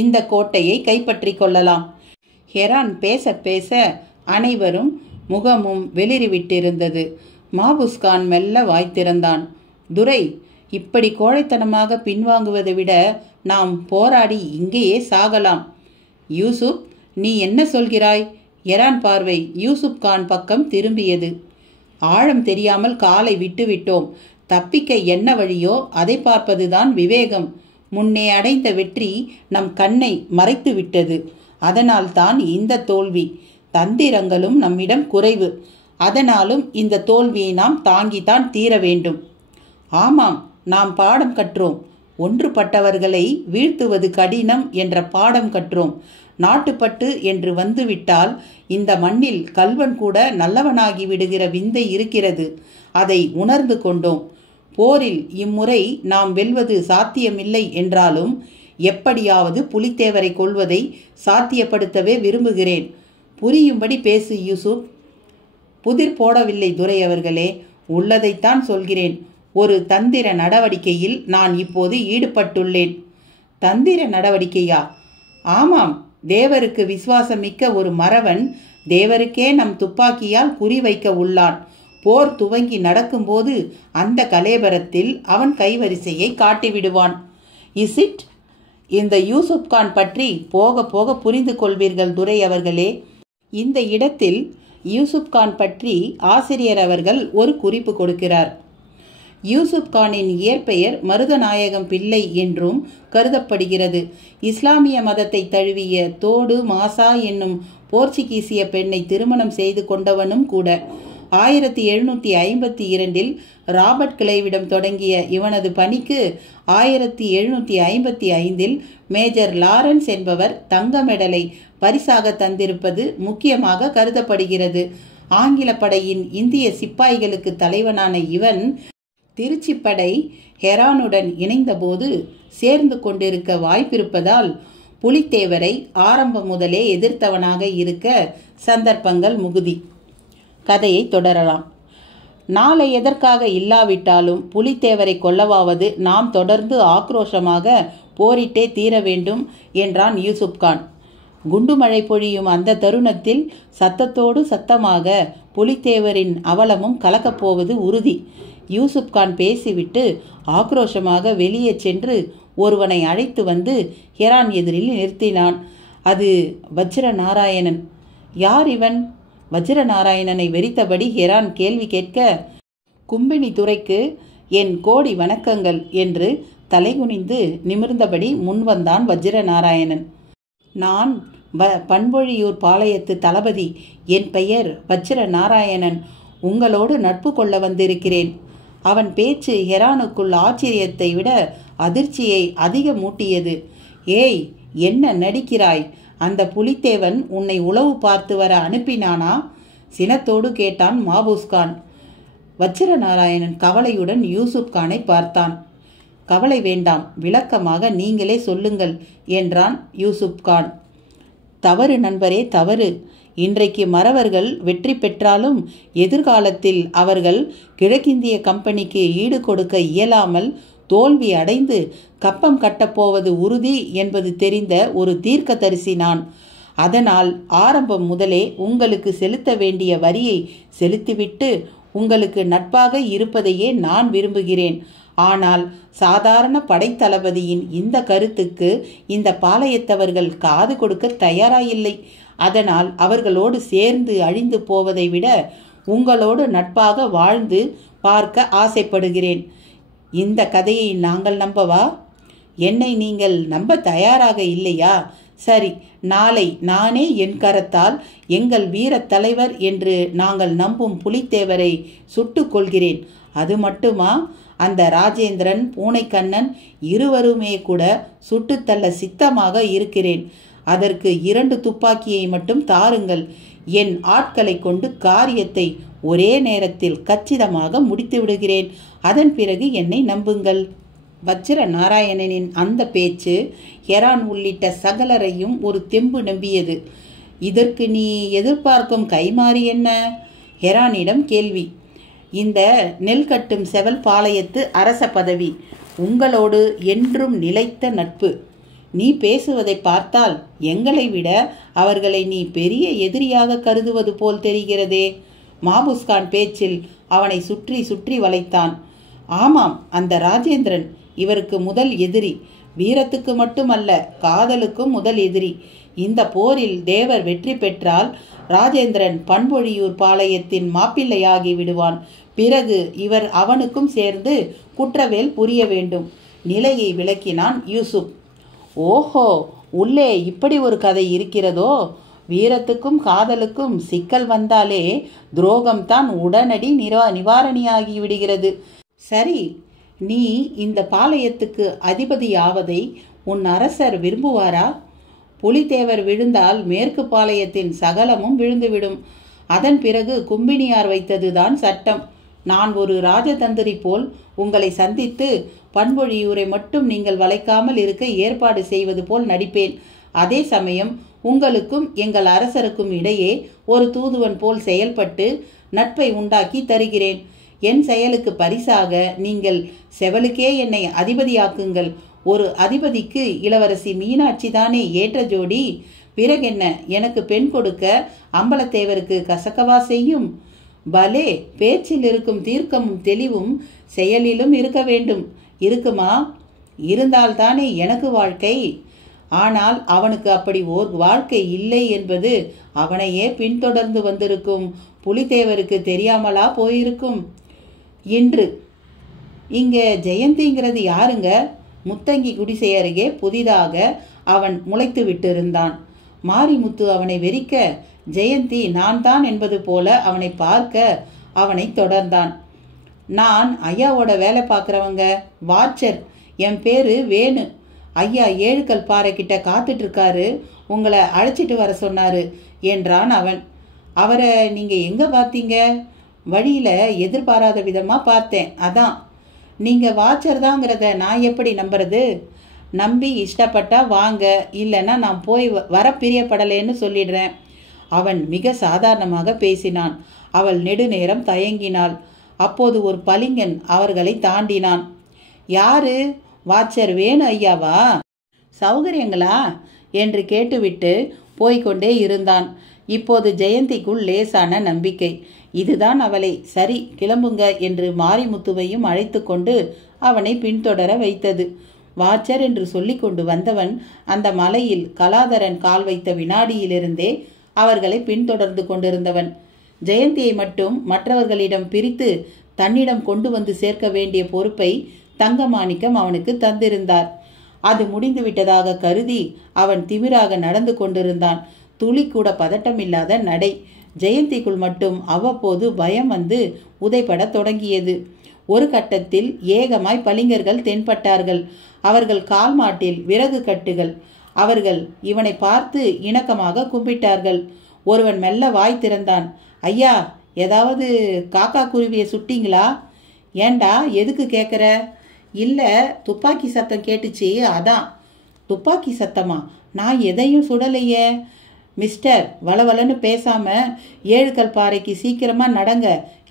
இந்த கோட்டையை கைப்பற்றி கொள்ளலாம். ஹெரான் பேச பேச அனைவரும் முகமும் வெளிறிவிட்டிருந்தது. மாபுஸ்கான் மெல்ல வாய்த்திருந்தான். துரை, இப்படி கோழைத்தனமாக பின்வாங்குவதை விட நாம் போராடி இங்கேயே சாகலாம். யூசுப், நீ என்ன சொல்கிறாய்? ஹெரான் பார்வை யூசுப் கான் பக்கம் திரும்பியது. ஆழம் தெரியாமல் காலை விட்டுவிட்டோம். தப்பிக்க என்ன வழியோ அதை பார்ப்பதுதான் விவேகம். முன்னே அடைந்த வெற்றி நம் கண்ணை மறைத்து விட்டது. அதனால் தான் இந்த தோல்வி. தந்திரங்களும் நம்மிடம் குறைவு. அதனாலும் இந்த தோல்வியை நாம் தாங்கித்தான் தீர வேண்டும். ஆமாம், நாம் பாடம் கற்றோம். ஒன்றுபட்டவர்களை வீழ்த்துவது கடினம் என்ற பாடம் கற்றோம். நாட்டுப்பட்டு என்று வந்துவிட்டால் இந்த மண்ணில் கல்வன் கூட நல்லவனாகி விடுகிற விந்தை இருக்கிறது. அதை உணர்ந்து கொண்டோம். போரில் இம்முறை நாம் வெல்வது சாத்தியமில்லை என்றாலும் எப்படியாவது புலித்தேவரை கொள்வதை சாத்தியப்படுத்தவே விரும்புகிறேன். புரியும்படி பேசு யூசுப். புதிர் போடவில்லை துரை அவர்களே, உள்ளதைத்தான் சொல்கிறேன். ஒரு தந்திர நடவடிக்கையில் நான் இப்போது ஈடுபட்டுள்ளேன். தந்திர நடவடிக்கையா? ஆமாம். தேவருக்கு விசுவாசமிக்க ஒரு மறவன் தேவருக்கே நம் துப்பாக்கியால் குறிவைக்க உள்ளான். போர் துவங்கி நடக்கும்போது அந்த கலேபரத்தில் அவன் கைவரிசையை காட்டிவிடுவான். Is it? இந்த யூசுப் கான் பற்றி போக போக புரிந்து கொள்வீர்கள் துரை அவர்களே. இந்த இடத்தில் யூசுப் கான் பற்றி ஆசிரியர் அவர்கள் ஒரு குறிப்பு கொடுக்கிறார். யூசுப் கானின் இயற்பெயர் மருதநாயகம் பிள்ளை என்றும் கருதப்படுகிறது. இஸ்லாமிய மதத்தை தழுவிய தோடு மாசா என்னும் போர்ச்சுகீசிய பெண்ணை திருமணம் செய்து கொண்டவனும் கூட. 1752 ராபர்ட் கிளைவிடம் தொடங்கிய இவனது பணிக்கு 1755 மேஜர் லாரன்ஸ் என்பவர் தங்க மெடலை பரிசாக தந்திருப்பது முக்கியமாக கருதப்படுகிறது. ஆங்கில படையின் இந்திய சிப்பாய்களுக்கு தலைவனான இவன் திருச்சிப்படை ஹெரானுடன் இணைந்தபோது சேர்ந்து கொண்டிருக்க வாய்ப்பிருப்பதால் புலித்தேவரை ஆரம்பம் முதலே எதிர்த்தவனாக இருக்க சந்தர்ப்பங்கள் முகுதி. கதையை தொடரலாம். நாளை எதற்காக இல்லாவிட்டாலும் புலித்தேவரை கொல்லவாவது நாம் தொடர்ந்து ஆக்ரோஷமாக போரிட்டே தீர வேண்டும் என்றான் யூசுப் கான். குண்டுமழை பொழியும் அந்த தருணத்தில் சத்தத்தோடு சத்தமாக புலித்தேவரின் அவலமும் கலக்கப்போவது உறுதி. யூசுப் கான் பேசிவிட்டு ஆக்ரோஷமாக வெளியே சென்று ஒருவனை அழைத்து வந்து ஹெரான் எதிரில் நிறுத்தினான். அது வஜ்ர நாராயணன். யார் இவன்? வஜ்ர நாராயணனை வெறித்தபடி ஹெரான் கேள்வி கேட்க, கும்பினி துரைக்கு என் கோடி வணக்கங்கள் என்று தலைகுனிந்து நிமிர்ந்தபடி முன்வந்தான் வஜ்ர நாராயணன். நான் பண்பொழியூர் பாளையத்து தளபதி. என் பெயர் வஜ்ர நாராயணன். உங்களோடு நட்பு கொள்ள வந்திருக்கிறேன். அவன் பேச்சு ஹெரானுக்குள் ஆச்சரியத்தை விட அதிர்ச்சியை அதிகமூட்டியது. ஏய், என்ன நடிக்கிறாய்? அந்த புலித்தேவன் உன்னை உளவு பார்த்து வர அனுப்பினானா? சினத்தோடு கேட்டான் மாபுஸ்கான். வச்சிரநாராயணன் கவலையுடன் யூசுப் கானை பார்த்தான். கவலை வேண்டாம், விளக்கமாக நீங்களே சொல்லுங்கள் என்றான் யூசுப் கான். தவறு நண்பரே, தவறு. இன்றைக்கு மறவர்கள் வெற்றி பெற்றாலும் எதிர்காலத்தில் அவர்கள் கிழக்கிந்திய கம்பெனிக்கு ஈடு கொடுக்க இயலாமல் தோல்வி அடைந்து கப்பம் கட்டப்போவது உறுதி என்பது தெரிந்த ஒரு தீர்க்கதரிசி நான். அதனால் ஆரம்பம் முதலே உங்களுக்கு செலுத்த வேண்டிய வரியை செலுத்திவிட்டு உங்களுக்கு நட்பாக இருப்பதையே நான் விரும்புகிறேன். ஆனால் சாதாரண படைத்தளபதியின் இந்த கருத்துக்கு இந்த பாளையத்தவர்கள் காது கொடுக்க தயாராயில்லை. அதனால் அவர்களோடு சேர்ந்து அழிந்து போவதை விட உங்களோடு நட்பாக வாழ்ந்து பார்க்க ஆசைப்படுகிறேன். இந்த கதையை நாங்கள் நம்பவா? என்னை நீங்கள் நம்ப தயாராக இல்லையா? சரி, நாளை நானே என் கரத்தால் எங்கள் வீரத் தலைவர் என்று நாங்கள் நம்பும் புலித்தேவரை சுட்டு கொள்கிறேன். அது மட்டுமா, அந்த ராஜேந்திரன், பூனைக்கண்ணன் இருவருமே கூட சுட்டுத்தள்ள சித்தமாக இருக்கிறேன். அதற்கு 2 துப்பாக்கியை மட்டும் தாருங்கள். என் ஆட்களை கொண்டு காரியத்தை ஒரே நேரத்தில் கச்சிதமாக முடித்து விடுகிறேன். அதன் பிறகு என்னை நம்புங்கள். வச்சிர நாராயணனின் அந்த பேச்சு ஹெரான் உள்ளிட்ட சகலரையும் ஒரு தெம்பு நம்பியது. இதற்கு நீ எதிர்பார்க்கும் கைமாறி என்ன? ஹெரானிடம் கேள்வி. இந்த நெல் கட்டும் செவல் பாளையத்து அரச பதவி. உங்களோடு என்றும் நிலைத்த நட்பு. நீ பேசுவதை பார்த்தால் எங்களை விட அவர்களை நீ பெரிய எதிரியாக கருதுவது போல் தெரிகிறதே. மாபுஸ்கான் பேச்சில் அவனை சுற்றி சுற்றி வளைத்தான். ஆமாம், அந்த ராஜேந்திரன் இவருக்கு முதல் எதிரி. வீரத்துக்கு மட்டுமல்ல, காதலுக்கும் முதல் எதிரி. இந்த போரில் தேவர் வெற்றி பெற்றால் ராஜேந்திரன் பண்பொழியூர் பாளையத்தின் மாப்பிள்ளையாகி விடுவான். பிறகு இவர் அவனுக்கும் சேர்ந்து குற்றவேல் புரிய வேண்டும். நிலையை விளக்கினான் யூசுப். ஓஹோ, உள்ளே இப்படி ஒரு கதை இருக்கிறதோ? வீரத்துக்கும் காதலுக்கும் சிக்கல் வந்தாலே துரோகம்தான் உடனடி நிவாரணியாகி விடுகிறது. சரி, நீ இந்த பாளையத்துக்கு அதிபதியாவதை உன் அரசர் விரும்புவாரா? புலித்தேவர் விழுந்தால் மேற்கு பாளையத்தின் சகலமும் விழுந்துவிடும். அதன் பிறகு கும்பினியார் வைத்ததுதான் சட்டம். நான் ஒரு ராஜதந்திரி போல் உங்களை சந்தித்து பண்பொழியூரை மட்டும் நீங்கள் வளைக்காமல் இருக்க ஏற்பாடு செய்வது போல் நடிப்பேன். அதே சமயம் உங்களுக்கும் எங்கள் அரசருக்கும் இடையே ஒரு தூதுவன் போல் செயல்பட்டு நட்பை உண்டாக்கி தருகிறேன். என் செயலுக்கு பரிசாக நீங்கள் செவலுக்கே என்னை அதிபதியாக்குங்கள். ஒரு அதிபதிக்கு இளவரசி மீனாட்சி தானே ஏற்ற ஜோடி. பிறகென்ன, எனக்கு பெண் கொடுக்க அம்பலத்தேவருக்கு கசக்கவா செய்யும்? பலே, பேச்சில் இருக்கும் தீர்க்கமும் தெளிவும் செயலிலும் இருக்க வேண்டும். இருக்குமா? இருந்தால்தானே எனக்கு வாழ்க்கை. ஆனால் அவனுக்கு அப்படி ஓர் வாழ்க்கை இல்லை என்பது அவனையே பின்தொடர்ந்து வந்திருக்கும் புலித்தேவருக்கு தெரியாமலா போயிருக்கும்? இன்று இங்கே ஜெயந்திங்கிறது யாருங்க? முத்தங்கி குடிசை அருகே புதிதாக அவன் முளைத்து விட்டிருந்தான். மாரிமுத்து அவனை வெறிக்க ஜெயந்தி நான் தான் என்பது போல அவனை பார்க்க அவனை தொடர்ந்தான். நான் ஐயாவோட வேலை பார்க்குறவங்க, வாட்சர். என் பேரு வேணு. ஐயா 7 கல் பாறை கிட்ட காத்துட்டு இருக்காரு. உங்களை அழைச்சிட்டு வர சொன்னாரு என்றான் அவன். அவரை நீங்க எங்க பார்த்தீங்க? வழியில எதிர்பாராத விதமா பார்த்தேன், அதான். நீங்க வாட்சர் தாங்கிறத நான் எப்படி நம்புறது? நம்பி இஷ்டப்பட்டா வாங்க, இல்லைன்னா நான் போய் வர பிரியப்படலேன்னு சொல்லிடுறேன். அவன் மிக சாதாரணமாக பேசினான். அவள் நெடுநேரம் தயங்கினாள். அப்போது ஒரு பளிங்கன் அவர்களை தாண்டினான். யாரு? வாட்சர் வேணு ஐயாவா? சௌகரியங்களா என்று கேட்டுவிட்டு போய்கொண்டே இருந்தான். இப்போது ஜெயந்திக்குள் லேசான நம்பிக்கை. இதுதான் அவளை சரி கிளம்புங்க என்று மாரிமுத்துவையும் அழைத்து கொண்டு அவனை பின்தொடர வைத்தது. வாட்சர் என்று சொல்லி கொண்டு வந்தவன் அந்த மலையில் கலாதரன் கால் வைத்த வினாடியிலிருந்தே அவர்களை பின்தொடர்ந்து கொண்டிருந்தவன். ஜெயந்தியை மட்டும் மற்றவர்களிடம் பிரித்து தன்னிடம் கொண்டு வந்து சேர்க்க வேண்டிய பொறுப்பை தங்கமாணிக்கம் அவனுக்கு தந்திருந்தார். அது முடிந்துவிட்டதாக கருதி அவன் திமிராக நடந்து கொண்டிருந்தான். துளி கூட பதட்டமில்லாத நடை. ஜெயந்திக்குள் மட்டும் அவ்வப்போது பயம் வந்து உதைப்பட தொடங்கியது. ஒரு கட்டத்தில் ஏகமாய் பளிங்கர்கள் தென்பட்டார்கள். அவர்கள் கால் மாட்டில் விறகு கட்டுகள். அவர்கள் இவனை பார்த்து இணக்கமாக கும்பிட்டார்கள். ஒருவன் மெல்ல வாய் திறந்தான். ஐயா, ஏதாவது காக்கா குருவியை சுட்டிங்களா? ஏண்டா எதுக்கு கேட்குற? இல்லை, துப்பாக்கி சத்தம் கேட்டுச்சு, அதான். துப்பாக்கி சத்தமா? நான் எதையும் சுடலையே. மிஸ்டர், வளவலன்னு பேசாம 7 கல் பாறைக்கு சீக்கிரமா நடங்க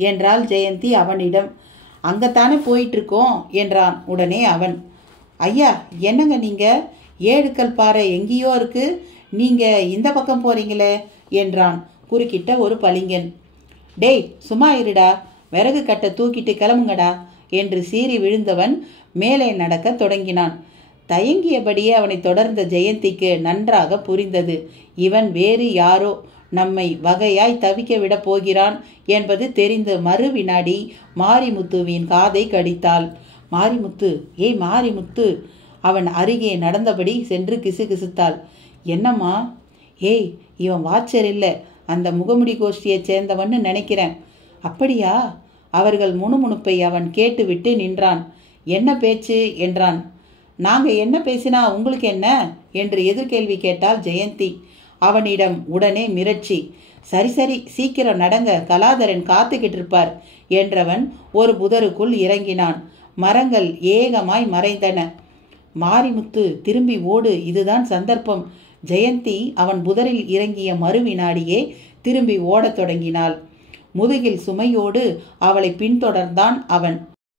என்றாள் ஜெயந்தி அவனிடம். அங்கத்தானே போயிட்டு இருக்கோம் என்றான். உடனே அவன், ஐயா என்னங்க நீங்க? 7 கல் பாறை எங்கேயோ இருக்கு, நீங்க இந்த பக்கம் போறீங்களே என்றான் குறுக்கிட்ட ஒரு பளிங்கன். டேய் சும்மா இருடா, விறகு கட்டை தூக்கிட்டு கிளம்புங்கடா என்று சீறி விழுந்தவன் மேலே நடக்க தொடங்கினான். தயங்கியபடியே அவனை தொடர்ந்த ஜெயந்திக்கு நன்றாக புரிந்தது. இவன் வேறு யாரோ நம்மை வகையாய் தவிக்க விட போகிறான் என்பது தெரிந்த மறு வினாடி மாரிமுத்துவின் காதை கடித்தாள். மாரிமுத்து, ஏய் மாரிமுத்து. அவன் அருகே நடந்தபடி சென்று கிசுகிசுத்தாள். என்னம்மா? ஏய், இவன் வாட்சர் இல்லை, அந்த முகமுடி கோஷ்டியை சேர்ந்தவன்னு நினைக்கிறேன். அப்படியா? அவர்கள் முணுமுணுப்பை அவன் கேட்டுவிட்டு நின்றான். என்ன பேச்சு என்றான். நாங்கள் என்ன பேசினா உங்களுக்கு என்ன என்று எதிர்கேள்வி கேட்டாள் ஜெயந்தி. அவனிடம் உடனே மிரட்சி. சரி சரி, சீக்கிரம் நடங்க, கலாதரன் காத்துக்கிட்டு இருப்பார் என்றவன் ஒரு புதருக்குள் இறங்கினான். மரங்கள் ஏகமாய் மறைந்தன. மாரிமுத்து, திரும்பி ஓடு, இதுதான் சந்தர்ப்பம். ஜெயந்தி அவன் புதரில் இறங்கிய மறுவினாடியே திரும்பி ஓடத் தொடங்கினாள். முதுகில் சுமையோடு அவளை பின்தொடர்ந்தான் அவன்.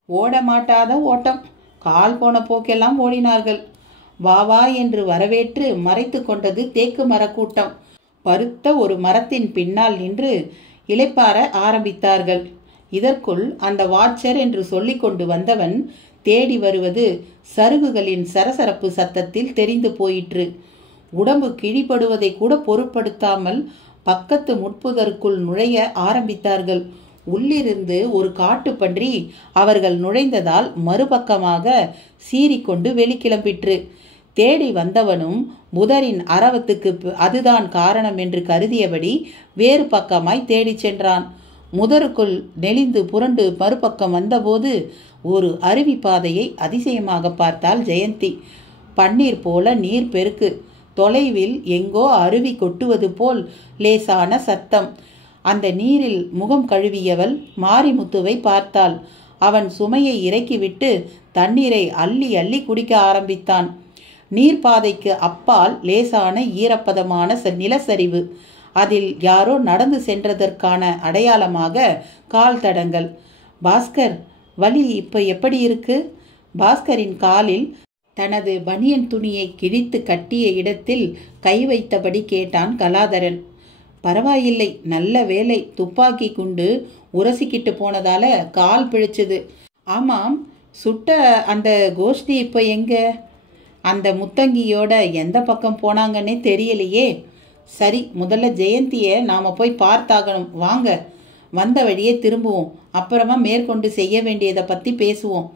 ஓட மாட்டாத ஓட்டம். கால் போன போக்கெல்லாம் ஓடினார்கள். வா வா என்று வரவேற்று மறைத்து கொண்டது தேக்கு மரக்கூட்டம். பருத்த ஒரு மரத்தின் பின்னால் நின்று இளைப்பார ஆரம்பித்தார்கள். இதற்குள் அந்த வாட்சர் என்று சொல்லிக் கொண்டு வந்தவன் தேடி வருவது சருகுகளின் சரசரப்பு சத்தத்தில் தெரிந்து போயிற்று. உடம்பு கிழிபடுவதை கூட பொருட்படுத்தாமல் பக்கத்து முட்புதற்குள் நுழைய ஆரம்பித்தார்கள். உள்ளிருந்து ஒரு காட்டுப்பன்றி அவர்கள் நுழைந்ததால் மறுபக்கமாக சீறிக்கொண்டு வெளிக்கிளம்பிற்று. தேடி வந்தவனும் புதரின் அரவத்துக்கு அதுதான் காரணம் என்று கருதியபடி வேறு பக்கமாய் தேடிச் சென்றான். முதருக்குள் நெளிந்து புரண்டு மறுபக்கம் வந்தபோது ஒரு அருவி பாதையை அதிசயமாக பார்த்தாள் ஜெயந்தி. பன்னீர் போல நீர் பெருக்கு. தொலைவில் எங்கோ அருவி கொட்டுவது போல் லேசான சத்தம். அந்த நீரில் முகம் கழுவியவள் மாரிமுத்துவை பார்த்தாள். அவன் சுமையை இறக்கிவிட்டு தண்ணீரை அள்ளி அள்ளி குடிக்க ஆரம்பித்தான். நீர்ப்பாதைக்கு அப்பால் லேசான ஈரப்பதமான நிலச்சரிவு. அதில் யாரோ நடந்து சென்றதற்கான அடையாளமாக கால் தடங்கள். பாஸ்கர், வலி இப்ப எப்படி இருக்கு? பாஸ்கரின் காலில் தனது பனியன் துணியை கிழித்து கட்டிய இடத்தில் கை வைத்தபடி கேட்டான் கலாதரன். பரவாயில்லை, நல்ல வேலை, துப்பாக்கி குண்டு உரசிக்கிட்டு போனதால கால் பிழைச்சது. ஆமாம், சுட்ட அந்த கோஷ்டி இப்போ எங்க? அந்த முத்தங்கியோட எந்த பக்கம் போனாங்கன்னே தெரியலையே. சரி, முதல்ல ஜெயந்தியை நாம் போய் பார்த்தாகணும். வாங்க, வந்த வழியே திரும்புவோம், அப்புறமா மேற்கொண்டு செய்ய வேண்டியதை பற்றி பேசுவோம்.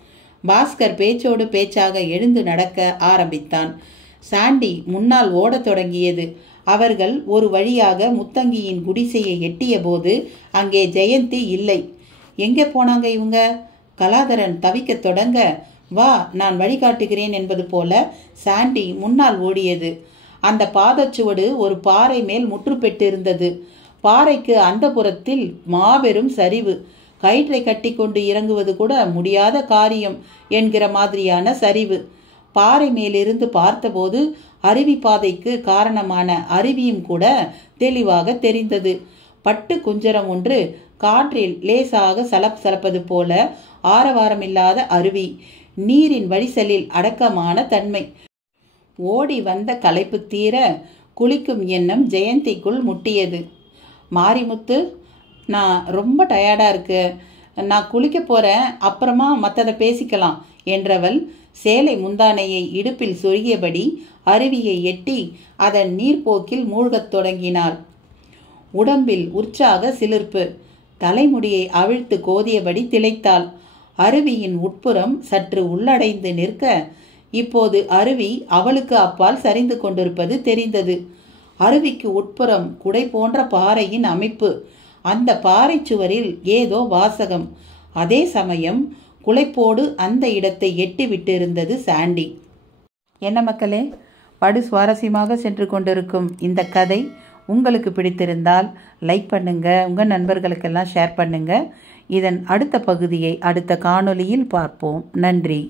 பாஸ்கர் பேச்சோடு பேச்சாக எழுந்து நடக்க ஆரம்பித்தான். சாண்டி முன்னால் ஓடத் தொடங்கியது. அவர்கள் ஒரு வழியாக முத்தங்கியின் குடிசையை எட்டிய போது அங்கே ஜெயந்தி இல்லை. எங்கே போனாங்க இவங்க? கலாதரன் தவிக்க தொடங்க, வா நான் வழிகாட்டுகிறேன் என்பது போல சாண்டி முன்னால் ஓடியது. அந்த பாதச்சுவடு ஒரு பாறை மேல் முற்று பெற்றிருந்தது. பாறைக்கு அந்த புறத்தில் மாபெரும் சரிவு. கயிற்றை கட்டி கொண்டு இறங்குவது கூட முடியாத காரியம் என்கிற மாதிரியான சரிவு. பாறை மேலிருந்து பார்த்தபோது அருவி பாதைக்கு காரணமான அருவியும் கூட தெளிவாக தெரிந்தது. பட்டு குஞ்சரம் ஒன்று காற்றில் லேசாக சலப்பது போல ஆரவாரமில்லாத அருவி. நீரின் வழிசலில் அடக்கமான தன்மை. ஓடி வந்த களைப்பு தீர குளிக்கும் எண்ணம் ஜெயந்திக்குள் முட்டியது. மாரிமுத்து, நான் ரொம்ப டயர்டாக இருக்கு, நான் குளிக்க போகிறேன், அப்புறமா மற்றதை பேசிக்கலாம் என்றவள் சேலை முந்தானையை இடுப்பில் சொருகியபடி அருவியை எட்டி அதன் நீர்ப்போக்கில் மூழ்கத் தொடங்கினாள். உடம்பில் உற்சாக சிலிர்ப்பு. தலைமுடியை அவிழ்த்து கோதியபடி திளைத்தாள். அருவியின் உட்புறம் சற்று உள்ளடைந்து நிற்க இப்போது அருவி அவளுக்கு அப்பால் சரிந்து கொண்டிருப்பது தெரிந்தது. அருவிக்கு உட்புறம் குடை போன்ற பாறையின் அமைப்பு. அந்த பாறை சுவரில் ஏதோ வாசகம். அதே சமயம் குலைப்போடு அந்த இடத்தை எட்டி விட்டிருந்தது சாண்டி. என்ன மக்களே, படு சுவாரஸ்யமாக சென்று கொண்டிருக்கும் இந்த கதை உங்களுக்கு பிடித்திருந்தால் லைக் பண்ணுங்கள், உங்கள் நண்பர்களுக்கெல்லாம் ஷேர் பண்ணுங்கள். இதன் அடுத்த பகுதியை அடுத்த காணொளியில் பார்ப்போம். நன்றி.